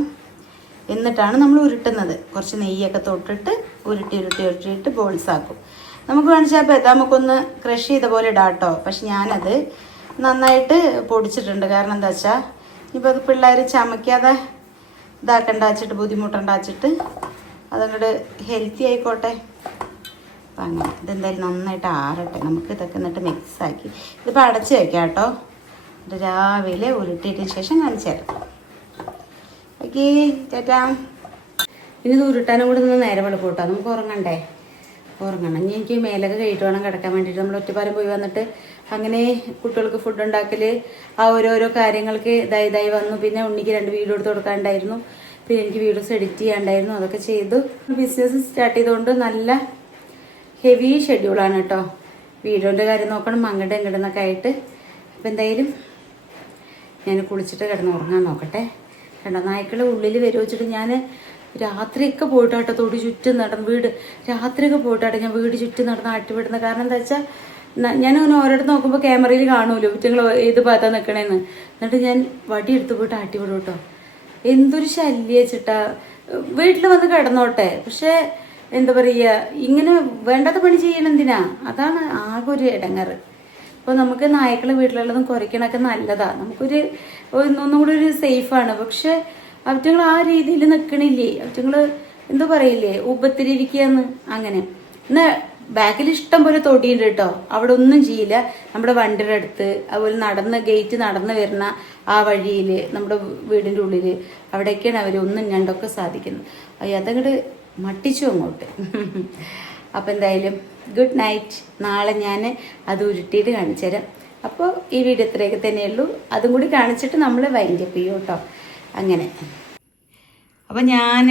എന്നിട്ടാണ് നമ്മൾ ഉരുട്ടുന്നത്. കുറച്ച് നെയ്യൊക്കെ തൊട്ടിട്ട് ഉരുട്ടിയിട്ട് ബോൾസ് ആക്കും. നമുക്ക് കാണിച്ചാൽ നമുക്കൊന്ന് ക്രഷ് ചെയ്ത പോലെ ഇടാം കേട്ടോ. പക്ഷെ ഞാനത് നന്നായിട്ട് പൊടിച്ചിട്ടുണ്ട്. കാരണം എന്താ വെച്ചാൽ ഇപ്പോൾ അത് പിള്ളേർ ചമയ്ക്കാതെ ഇതാക്കണ്ടാച്ചിട്ട് ബുദ്ധിമുട്ടുണ്ടാച്ചിട്ട് അതങ്ങോട്ട് ഹെൽത്തി ആയിക്കോട്ടെ. അപ്പം അങ്ങനെ ഇതെന്തായാലും നന്നായിട്ട് ആറട്ടെ. നമുക്ക് ഇതൊക്കെ എന്നിട്ട് മിക്സാക്കി ഇതിപ്പോൾ അടച്ച് വയ്ക്കാം കേട്ടോ. ഇത് രാവിലെ ഉരുട്ടിയതിന് ശേഷം കാണിച്ചു തരാം. ഓക്കേ, ചേട്ടാ. ഇനി ഇത് ഉരുട്ടാനും കൂടെ നിന്ന് നേരെ വെളുപ്പ് കൂട്ടാം. നമുക്ക് ഉറങ്ങണ്ടേ? ഉറങ്ങണം. ഇനി എനിക്ക് മേലൊക്കെ കഴിയിട്ട് വേണം കിടക്കാൻ വേണ്ടിയിട്ട്. നമ്മൾ ഒറ്റപ്പാലം പോയി വന്നിട്ട് അങ്ങനെ കുട്ടികൾക്ക് ഫുഡ് ഉണ്ടാക്കൽ, ആ ഓരോരോ കാര്യങ്ങൾക്ക് ഇതായി വന്നു. പിന്നെ ഉണ്ണിക്ക് 2 വീഡിയോ എടുത്ത് കൊടുക്കാനുണ്ടായിരുന്നു. പിന്നെ എനിക്ക് വീഡിയോസ് എഡിറ്റ് ചെയ്യാനുണ്ടായിരുന്നു. അതൊക്കെ ചെയ്തു. ബിസിനസ് സ്റ്റാർട്ട് ചെയ്തുകൊണ്ട് നല്ല ഹെവി ഷെഡ്യൂളാണ് കേട്ടോ. വീഡിയോൻ്റെ കാര്യം നോക്കണം, അങ്ങോട്ടും ഇങ്ങോട്ടെന്നൊക്കെ ആയിട്ട്. അപ്പം എന്തായാലും ഞാൻ കുളിച്ചിട്ട് കിടന്ന് ഉറങ്ങാൻ നോക്കട്ടെ. കണ്ടോ, നായ്ക്കൾ ഉള്ളിൽ വരും വെച്ചിട്ട് ഞാൻ രാത്രിയൊക്കെ പോയിട്ടാട്ടോ തൊടി ചുറ്റും നടന്ന് രാത്രിയൊക്കെ പോയിട്ടാട്ടോ ഞാൻ വീട് ചുറ്റും നടന്ന് ആട്ടിവിടുന്നത്. കാരണം എന്താ വെച്ചാൽ ഞാനങ്ങനെ ഓരോരുത്തർ നോക്കുമ്പോൾ ക്യാമറയിൽ കാണുമല്ലോ കുറ്റങ്ങൾ ഏത് ഭാഗത്താണ് നിൽക്കണേന്ന്. എന്നിട്ട് ഞാൻ വടി എടുത്ത് പോയിട്ട് ആട്ടിവിടും കേട്ടോ. എന്തൊരു ശല്യം വെച്ചിട്ടാ. വീട്ടിൽ വന്ന് കിടന്നോട്ടെ, പക്ഷെ എന്താ പറയുക, ഇങ്ങനെ വേണ്ടാത്ത പണി ചെയ്യണെന്തിനാ? അതാണ് ആകെ ഒരു ഇടങ്ങറ്. അപ്പോൾ നമുക്ക് നായ്ക്കൾ വീട്ടിലുള്ളതും കുറയ്ക്കണമൊക്കെ നല്ലതാണ്. നമുക്കൊരു ഒന്നും കൂടി ഒരു സേഫാണ്. പക്ഷെ അവറ്റങ്ങൾ ആ രീതിയിൽ നിൽക്കണില്ലേ. അവറ്റങ്ങൾ എന്തോ പറയില്ലേ, ഉപത്തിരിക്കുകയെന്ന്. അങ്ങനെ എന്നാൽ ബാക്കിൽ ഇഷ്ടം പോലെ തൊടിയുണ്ട് കേട്ടോ. അവിടെ ഒന്നും ചെയ്യില്ല. നമ്മുടെ വണ്ടിയുടെ അടുത്ത്, അതുപോലെ ഗേറ്റ് നടന്ന് വരുന്ന ആ വഴിയിൽ, നമ്മുടെ വീടിൻ്റെ ഉള്ളിൽ, അവിടെയൊക്കെയാണ് അവർ ഒന്നും രണ്ടൊക്കെ സാധിക്കുന്നത്. അതങ്ങോട്ട് മട്ടിച്ചു അങ്ങോട്ട്. അപ്പം എന്തായാലും ഗുഡ് നൈറ്റ്. നാളെ ഞാൻ അത് ഉരുട്ടിയിട്ട് കാണിച്ചു തരാം. അപ്പോൾ ഈ വീഡിയോ ഇത്രയൊക്കെ തന്നെയുള്ളൂ. അതും കൂടി കാണിച്ചിട്ട് നമ്മൾ വൈൻഡപ്പ് ചെയ്യും കേട്ടോ. അങ്ങനെ അപ്പം ഞാൻ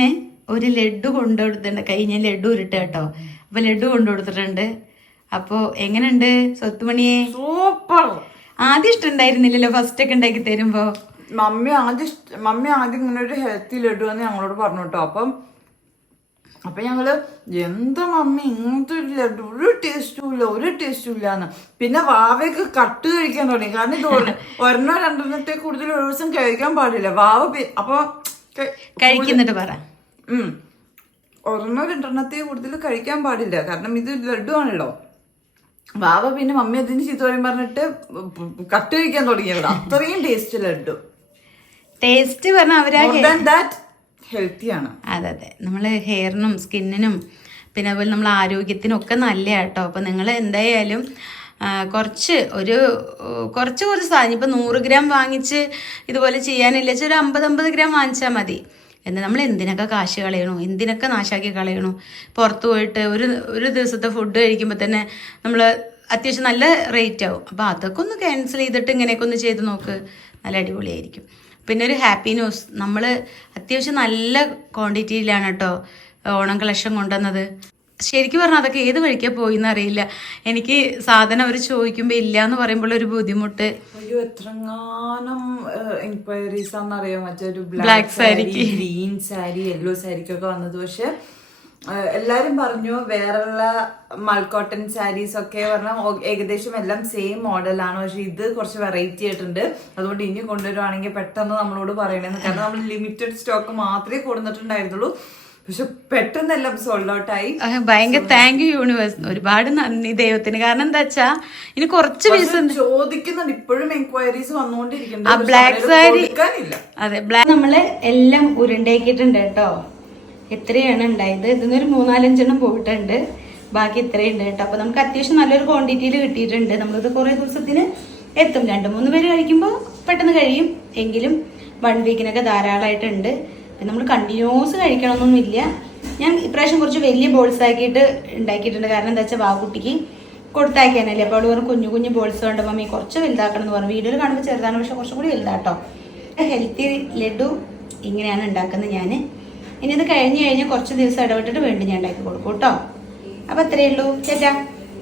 ഒരു ലഡു കൊണ്ടുകൊടുത്തിട്ടുണ്ട്. ഞാൻ ലഡു ഉരുട്ട കേട്ടോ. അപ്പം ലഡു കൊണ്ടുകൊടുത്തിട്ടുണ്ട്. അപ്പോൾ എങ്ങനെയുണ്ട് സ്വത്തുമണിയെ? സൂപ്പർ. ആദ്യം ഇഷ്ടമുണ്ടായിരുന്നില്ലല്ലോ ഫസ്റ്റ് ഒക്കെ ഉണ്ടാക്കി തരുമ്പോൾ? മമ്മി ആദ്യം ഇങ്ങനെ ഒരു ഹെൽത്തി ലഡു എന്ന് ഞങ്ങളോട് പറഞ്ഞു കേട്ടോ. അപ്പൊ ഞങ്ങള് എന്താ മമ്മി ഇങ്ങനത്തെ ഒരു ലഡു, ഒരു ടേസ്റ്റും ഇല്ലാന്ന്. പിന്നെ വാവയ്ക്ക് കട്ട് കഴിക്കാൻ തുടങ്ങി. കാരണം ഇത് 1-2 കൂടുതൽ ഒരു ദിവസം കഴിക്കാൻ പാടില്ല വാവ. അപ്പൊ കഴിക്കുന്നിട്ട് പറ 1-2 കൂടുതൽ കഴിക്കാൻ പാടില്ല. കാരണം ഇത് ലഡു ആണല്ലോ. വാവ പിന്നെ മമ്മി അതിന് ചീത്ത പറയും പറഞ്ഞിട്ട് കട്ട് കഴിക്കാൻ തുടങ്ങിയത്. അത്രയും ടേസ്റ്റ് ലഡു. ടേസ്റ്റ് പറഞ്ഞാൽ ഹെൽത്തിയാണ്. അതെ, നമ്മൾ ഹെയറിനും സ്കിന്നിനും പിന്നെ അതുപോലെ നമ്മൾ ആരോഗ്യത്തിനും ഒക്കെ നല്ല കേട്ടോ. അപ്പം നിങ്ങൾ എന്തായാലും കുറച്ച് സാധനം ഇപ്പം 100 ഗ്രാം വാങ്ങിച്ച് ഇതുപോലെ ചെയ്യാനില്ല വെച്ചാൽ ഒരു 50 ഗ്രാം വാങ്ങിച്ചാൽ മതി. എന്നാൽ നമ്മൾ എന്തിനൊക്കെ കാശ് കളയണോ, എന്തിനൊക്കെ നാശാക്കി കളയണോ. പുറത്ത് പോയിട്ട് ഒരു ദിവസത്തെ ഫുഡ് കഴിക്കുമ്പോൾ തന്നെ നമ്മൾ അത്യാവശ്യം നല്ല റേറ്റ് ആവും. അപ്പോൾ അതൊക്കെ ഒന്ന് ക്യാൻസൽ ചെയ്തിട്ട് ഇങ്ങനെയൊക്കെ ഒന്ന് ചെയ്ത് നോക്ക്, നല്ല അടിപൊളിയായിരിക്കും. പിന്നെ ഒരു ഹാപ്പി ന്യൂസ്, നമ്മൾ അത്യാവശ്യം നല്ല ക്വാണ്ടിറ്റിയിലാണ് കേട്ടോ ഓണം കളക്ഷൻ കൊണ്ടുവന്നത്. ശരിക്കും പറഞ്ഞാൽ അതൊക്കെ ഏത് വഴിക്കാണ് പോയിന്ന് അറിയില്ല. എനിക്ക് സാധനം അവർ ചോദിക്കുമ്പോൾ ഇല്ല എന്ന് പറയുമ്പോൾ ഒരു ബുദ്ധിമുട്ട്. അയ്യോ, എത്രങ്ങാനും എൻക്വയറീസ് ആണെന്നറിയോ. മറ്റൊരു ബ്ലാക്ക് സാരിക്ക്, ഗ്രീൻ സാരി, യെല്ലോ സാരിക്കൊക്കെ വന്നത്. പക്ഷെ എല്ലാരും പറഞ്ഞു വേറെയുള്ള മൾക്കോട്ടൺ സാരീസ് ഒക്കെ പറഞ്ഞാൽ ഏകദേശം എല്ലാം സെയിം മോഡലാണ്. പക്ഷെ ഇത് കുറച്ച് വെറൈറ്റി ആയിട്ടുണ്ട്. അതുകൊണ്ട് ഇനി കൊണ്ടുവരുവാണെങ്കിൽ പെട്ടെന്ന് നമ്മളോട് പറയണമെന്ന്. കാരണം നമ്മൾ ലിമിറ്റഡ് സ്റ്റോക്ക് മാത്രമേ കൊടുത്തിട്ടുണ്ടായിരുന്നുള്ളൂ. പക്ഷെ പെട്ടെന്ന് എല്ലാം സോൾഡ് ഔട്ട് ആയി. ഭയങ്കര താങ്ക് യു യൂണിവേഴ്സ്, ഒരുപാട് നന്ദി ദൈവത്തിന്. കാരണം എന്താ വെച്ചാ ഇനി കുറച്ച് പീസ് ചോദിക്കുന്നുണ്ട്, ഇപ്പോഴും എൻക്വയറീസ് വന്നുകൊണ്ടിരിക്കുന്നുണ്ട്. ആ ബ്ലാക്ക് സാരി, അതെ ബ്ലാക്ക് നമ്മള് എല്ലാം ഉരുണ്ടാക്കിയിട്ടുണ്ട് കേട്ടോ. എത്രയാണ് ഉണ്ടായത്, ഇതിന്നൊരു 3-4 പോയിട്ടുണ്ട്, ബാക്കി ഇത്രയുണ്ട് കേട്ടോ. അപ്പൊ നമുക്ക് അത്യാവശ്യം നല്ലൊരു ക്വാണ്ടിറ്റിയിൽ കിട്ടിയിട്ടുണ്ട്. നമ്മളിത് കുറെ ദിവസത്തിന് എത്തും. 2-3 പേര് കഴിക്കുമ്പോൾ പെട്ടെന്ന് കഴിയും, എങ്കിലും 1 വീക്കിനൊക്കെ ധാരാളമായിട്ടുണ്ട്. നമ്മൾ കണ്ടിന്യൂസ് കഴിക്കണമെന്നൊന്നുമില്ല. ഞാൻ ഇപ്രാവശ്യം കുറച്ച് വലിയ ബോൾസ് ആക്കിയിട്ട് ഉണ്ടാക്കിയിട്ടുണ്ട്. കാരണം എന്താ വെച്ചാൽ വാക്കുട്ടിക്ക് കൊടുത്തയക്കാനല്ലേ. അപ്പോൾ അവൾ പറഞ്ഞ് കുഞ്ഞു കുഞ്ഞു ബോൾസ് വേണ്ട മമ്മി, കുറച്ച് വലുതാക്കണം എന്ന് പറഞ്ഞു. വീഡിയോയിൽ കാണുമ്പോൾ ചെറുതാണ്, പക്ഷെ കുറച്ചും കൂടി വലുതാട്ടോ. ഹെൽത്തി ലഡു ഇങ്ങനെയാണ് ഉണ്ടാക്കുന്നത് ഞാൻ. ഇനി ഇത് കഴിഞ്ഞ് കഴിഞ്ഞാൽ കുറച്ച് ദിവസം ഇടവിട്ടിട്ട് വീണ്ടും ഞാൻ ഉണ്ടാക്കി കൊടുക്കും കേട്ടോ. അപ്പോൾ അത്രയേ ഉള്ളൂ. ചേട്ടാ.